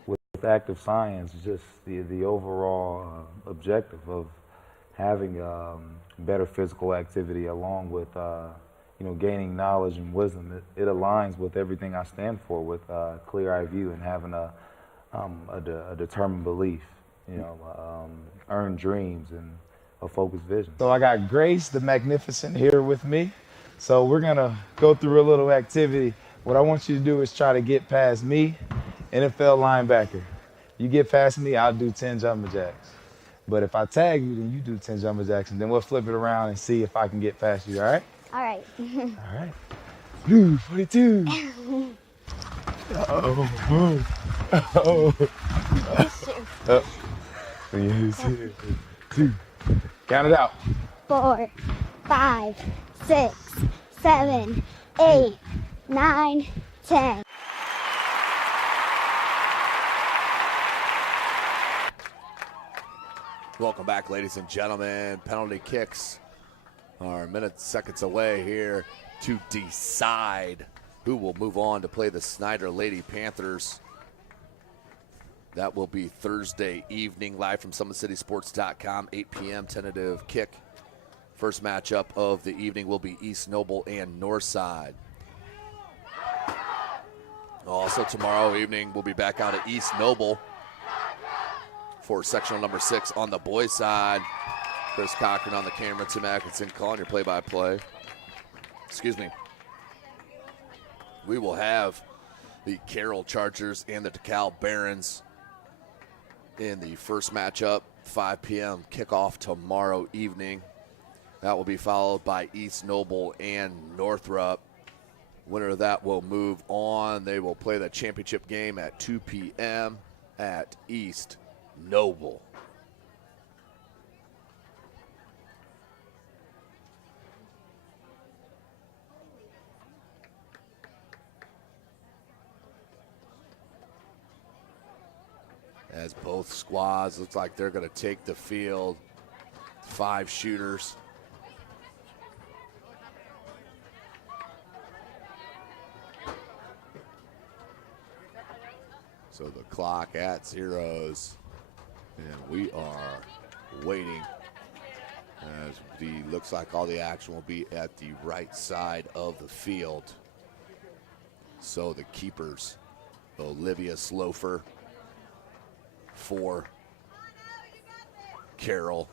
With active science, just the overall objective of having better physical activity along with gaining knowledge and wisdom, it aligns with everything I stand for, with clear-eye view and having a determined belief, earned dreams and a focused vision. So I got Grace the Magnificent here with me. So we're gonna go through a little activity. What I want you to do is try to get past me, NFL linebacker. You get past me, I'll do 10 jumping jacks. But if I tag you, then you do 10 jumping jacks, and then we'll flip it around and see if I can get past you, all right? All right. All right. Blue 42. Uh-oh. Uh-oh. Oh. Yes, 2. Count it out. 4, 5, 6, 7, 8, 9, 10. Welcome back, ladies and gentlemen. Penalty kicks are seconds away here to decide who will move on to play the Snyder Lady Panthers. That will be Thursday evening, live from SummitCitySports.com, 8 p.m. tentative kick. First matchup of the evening will be East Noble and Northside. Also tomorrow evening, we'll be back out at East Noble for sectional number 6 on the boys' side. Chris Cochran on the camera, Tim Atkinson calling your play-by-play. Excuse me. We will have the Carroll Chargers and the DeKalb Barons in the first matchup, 5 p.m. kickoff tomorrow evening. That will be followed by East Noble and Northrop. Winner of that will move on. They will play the championship game at 2 p.m. at East Noble. As both squads looks like they're going to take the field. 5 shooters. So the clock at zeros. And we are waiting as looks like all the action will be at the right side of the field. So the keepers, Olivia Slofer for Carroll,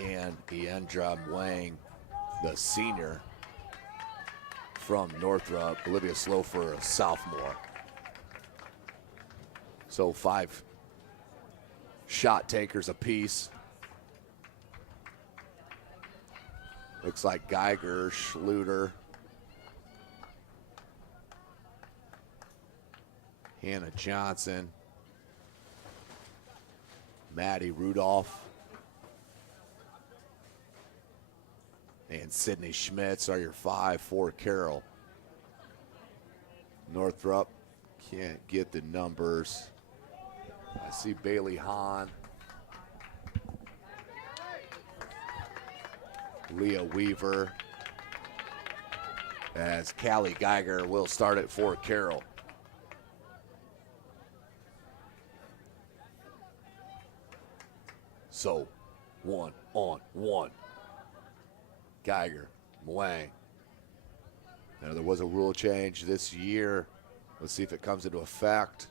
and Iandra Wang, the senior from Northrop. Olivia Slofer, a sophomore. So 5 shot takers apiece. Looks like Geiger, Schluter, Hannah Johnson, Maddie Rudolph, and Sydney Schmitz are your 5 for Carroll. Northrop can't get the numbers. I see Bailey Hahn, Leah Weaver, as Callie Geiger will start it for Carroll. So 1-on-1. Geiger, Mwang. Now there was a rule change this year. Let's see if it comes into effect.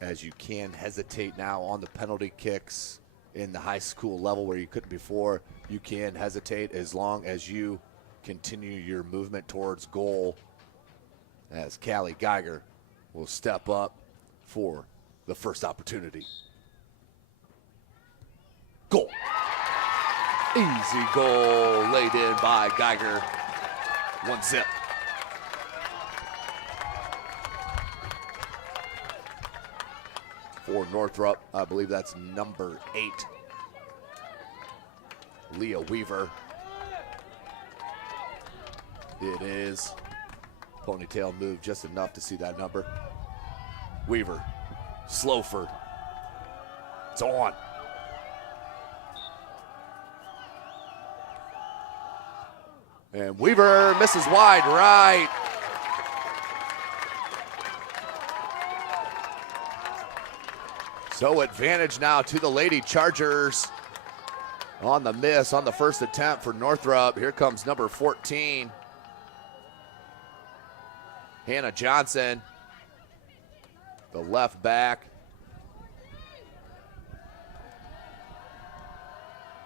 As you can hesitate now on the penalty kicks in the high school level where you couldn't before. You can hesitate as long as you continue your movement towards goal, as Callie Geiger will step up for the first opportunity. Goal. Easy goal laid in by Geiger. 1-0. For Northrop, I believe that's number 8. Leah Weaver. It is. Ponytail move just enough to see that number. Weaver. Slofer. It's on. And Weaver misses wide right. So advantage now to the Lady Chargers on the miss on the first attempt for Northrop. Here comes number 14, Hannah Johnson, the left back.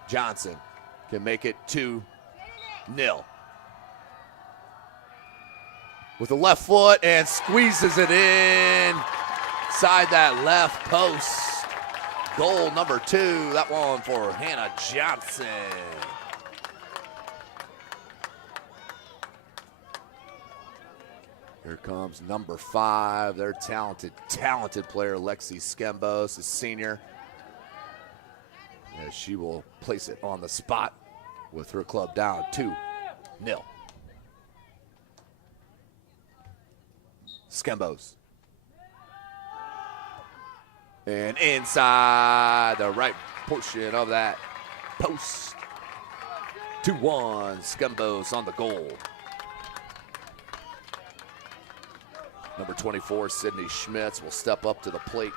Johnson can make it 2-0. with the left foot and squeezes it in inside that left post. Goal number 2, that one for Hannah Johnson. Here comes number 5, their talented player, Lexi Skembos, a senior. As she will place it on the spot with her club down 2-0. Skembos. And inside the right portion of that post. 2-1, Skembos on the goal. Number 24, Sydney Schmitz, will step up to the plate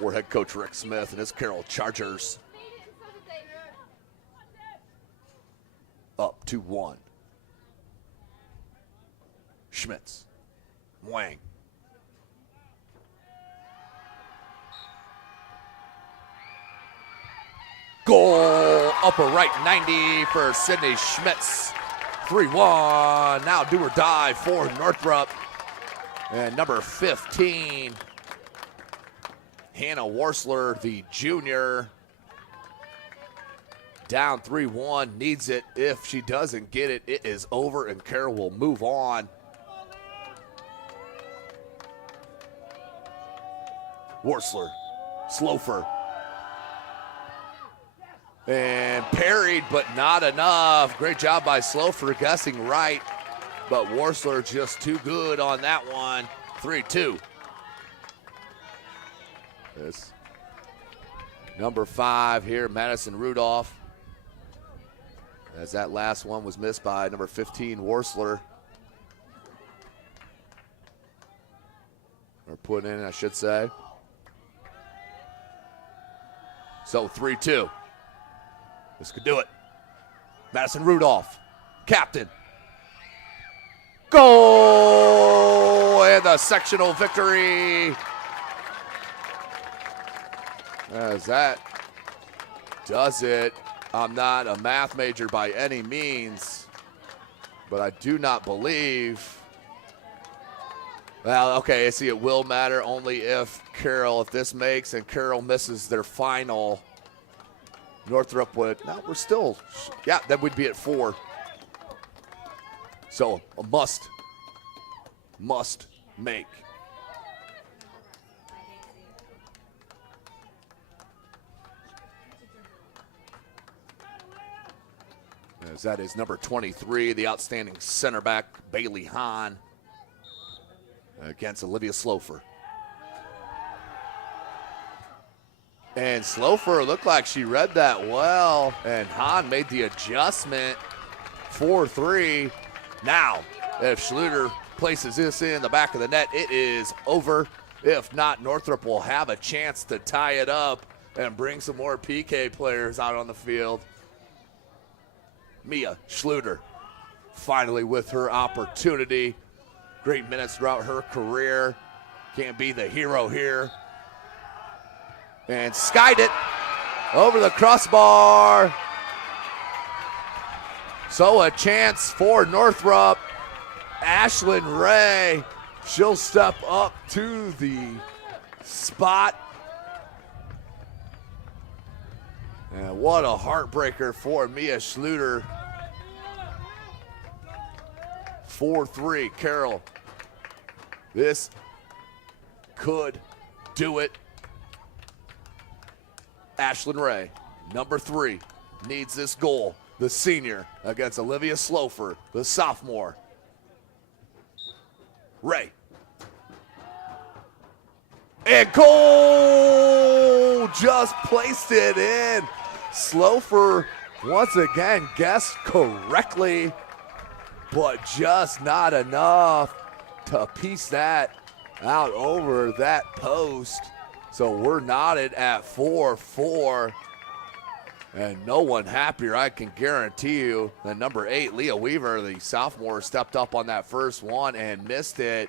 for head coach Rick Smith and his Carroll Chargers. Up 2-1. Schmitz. Wang. Goal, upper right 90 for Sydney Schmitz. 3-1, now do or die for Northrop. And number 15, Hannah Warsler, the junior. Down 3-1, needs it. If she doesn't get it, it is over and Carroll will move on. Warsler, Slofer. And parried, but not enough. Great job by Slofer guessing right, but Warsler just too good on that one. 3-2. This number 5 here, Madison Rudolph. As that last one was missed by number 15, Warsler. Or put in, I should say. So 3-2. This could do it. Madison Rudolph, captain. Goal! And the sectional victory. As that does it. I'm not a math major by any means, but I do not believe. Well, okay, I see it will matter only if this makes and Carroll misses their final. Northrop would, no, we're still, yeah, that would be at 4. So a must make. As that is number 23, the outstanding center back, Bailey Hahn, against Olivia Slofer. And Slofer looked like she read that well, and Hahn made the adjustment. 4-3. Now, if Schluter places this in the back of the net, it is over. If not, Northrop will have a chance to tie it up and bring some more PK players out on the field. Mia Schluter finally with her opportunity. Great minutes throughout her career. Can't be the hero here. And skied it over the crossbar. So a chance for Northrop. Ashlyn Ray, she'll step up to the spot. And what a heartbreaker for Mia Schluter. 4-3 Carroll. This could do it. Ashlyn Ray, number 3, needs this goal. The senior against Olivia Slofer, the sophomore. Ray. And goal! Just placed it in. Slofer once again guessed correctly, but just not enough to piece that out over that post. So we're knotted at 4-4, and no one happier, I can guarantee you, than number 8, Leah Weaver, the sophomore, stepped up on that first one and missed it.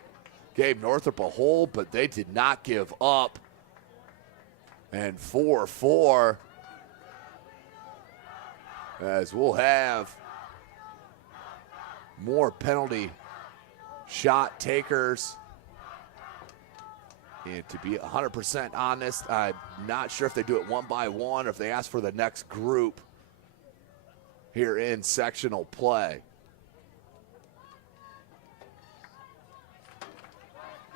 Gave Northrop a hole, but they did not give up. And 4-4, as we'll have more penalty shot takers. And to be 100% honest, I'm not sure if they do it one by one or if they ask for the next group here in sectional play.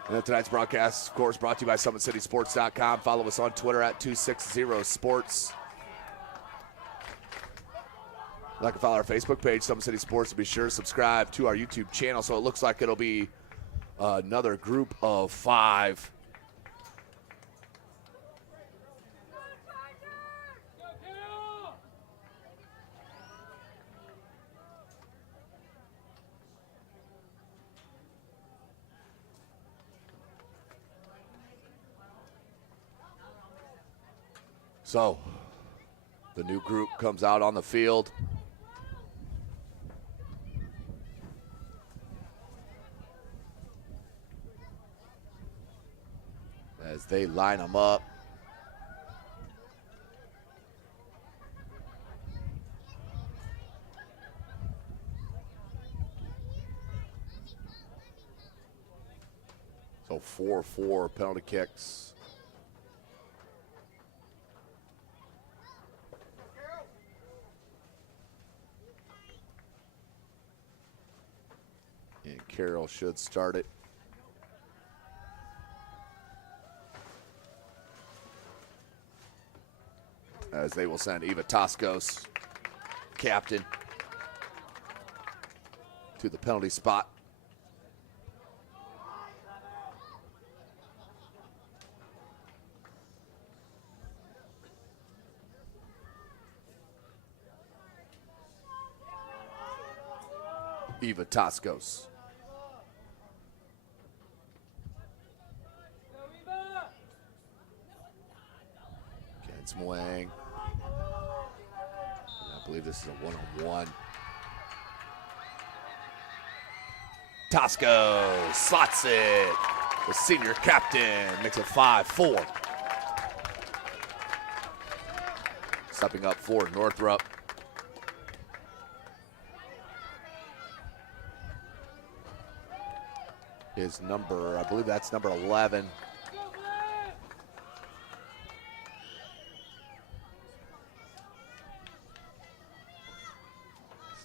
And tonight's broadcast, of course, brought to you by SummitCitySports.com. Follow us on Twitter at 260sports. Like and follow our Facebook page, Summit City Sports, and be sure to subscribe to our YouTube channel. So it looks like it'll be another group of 5. So the new group comes out on the field. As they line them up. So 4-4 penalty kicks. And Carroll should start it. As they will send Eva Toscos, captain, to the penalty spot. Eva Toscos. Against Mwang. I believe this is a one-on-one. Tosco slots it. The senior captain makes it 5-4. Stepping up for Northrop. Is number, I believe that's number 11.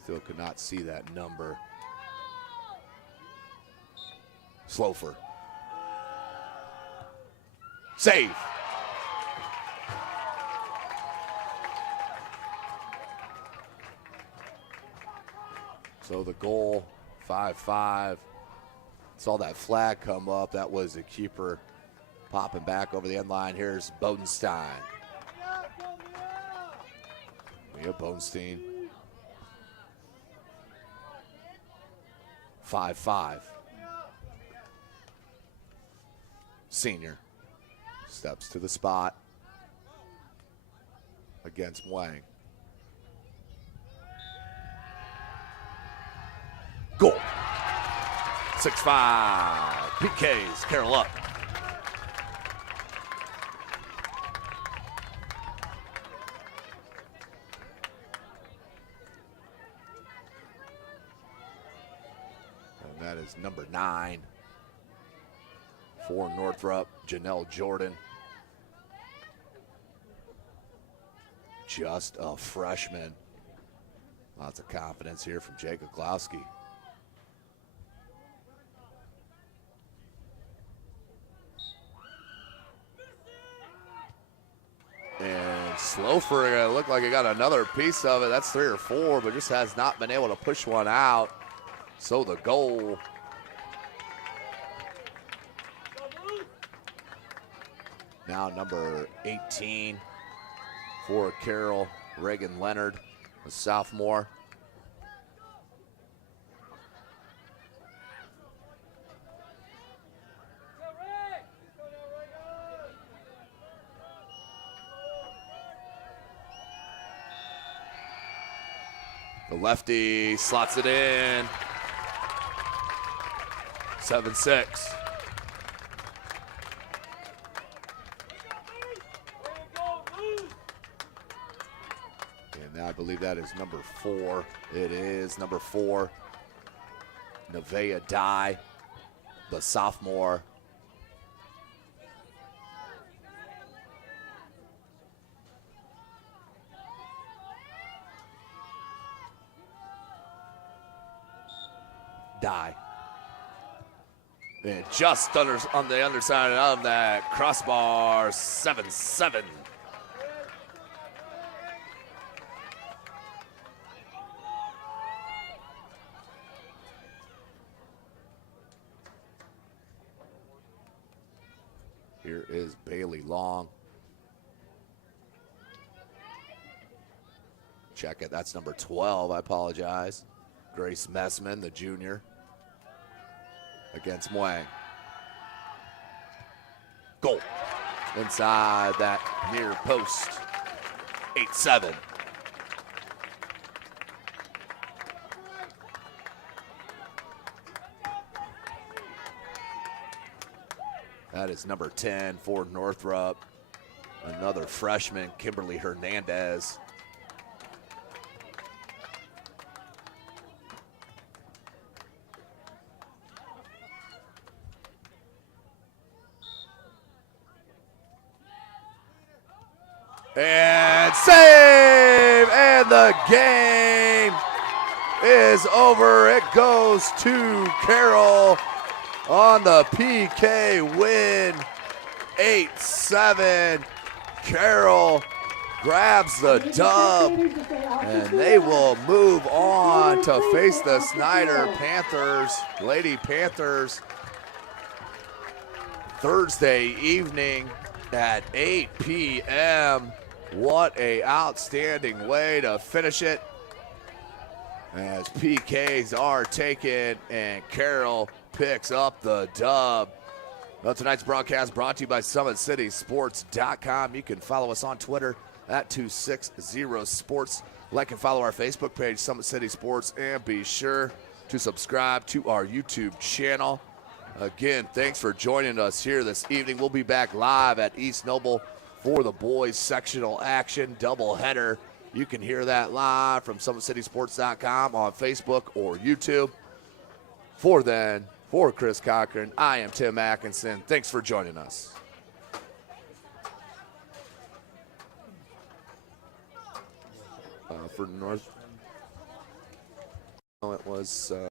Still could not see that number. Slofer. Save. So the goal, 5-5. Saw that flag come up. That was the keeper popping back over the end line. Here's Bodenstein. We have Bodenstein. 5-5. Senior steps to the spot against Wang. Goal. 6-5. PK's Carroll up. And that is number 9 for Northrop, Janelle Jordan. Just a freshman. Lots of confidence here from Jacob Glowski. And Slofer looked like he got another piece of it. That's 3 or 4, but just has not been able to push one out. So the goal. Now number 18 for Carroll, Reagan Leonard, a sophomore. The lefty slots it in. 7-6. And I believe that is number 4. It is number 4. Nevaeh Dye the sophomore. Die. And just on the underside of that crossbar, 7-7. Here is Bailey Long. Check it, that's number 12, I apologize. Grace Messman, the junior, against Mwang. Goal. Inside that near post, 8-7. That is number 10 for Northrop. Another freshman, Kimberly Hernandez. And save! And the game is over. It goes to Carroll on the PK win, 8-7. Carroll grabs the dub, and they will move on to face the Snyder Panthers, Lady Panthers, Thursday evening at 8 p.m. What a outstanding way to finish it, as PKs are taken and Carroll picks up the dub. Well, tonight's broadcast brought to you by SummitCitySports.com. You can follow us on Twitter at 260sports. Like and follow our Facebook page, Summit City Sports, and be sure to subscribe to our YouTube channel. Again, thanks for joining us here this evening. We'll be back live at East Noble for the boys sectional action doubleheader. You can hear that live from SummitCitySports.com on Facebook or YouTube. For Chris Cochran, I am Tim Atkinson. Thanks for joining us. For North, it was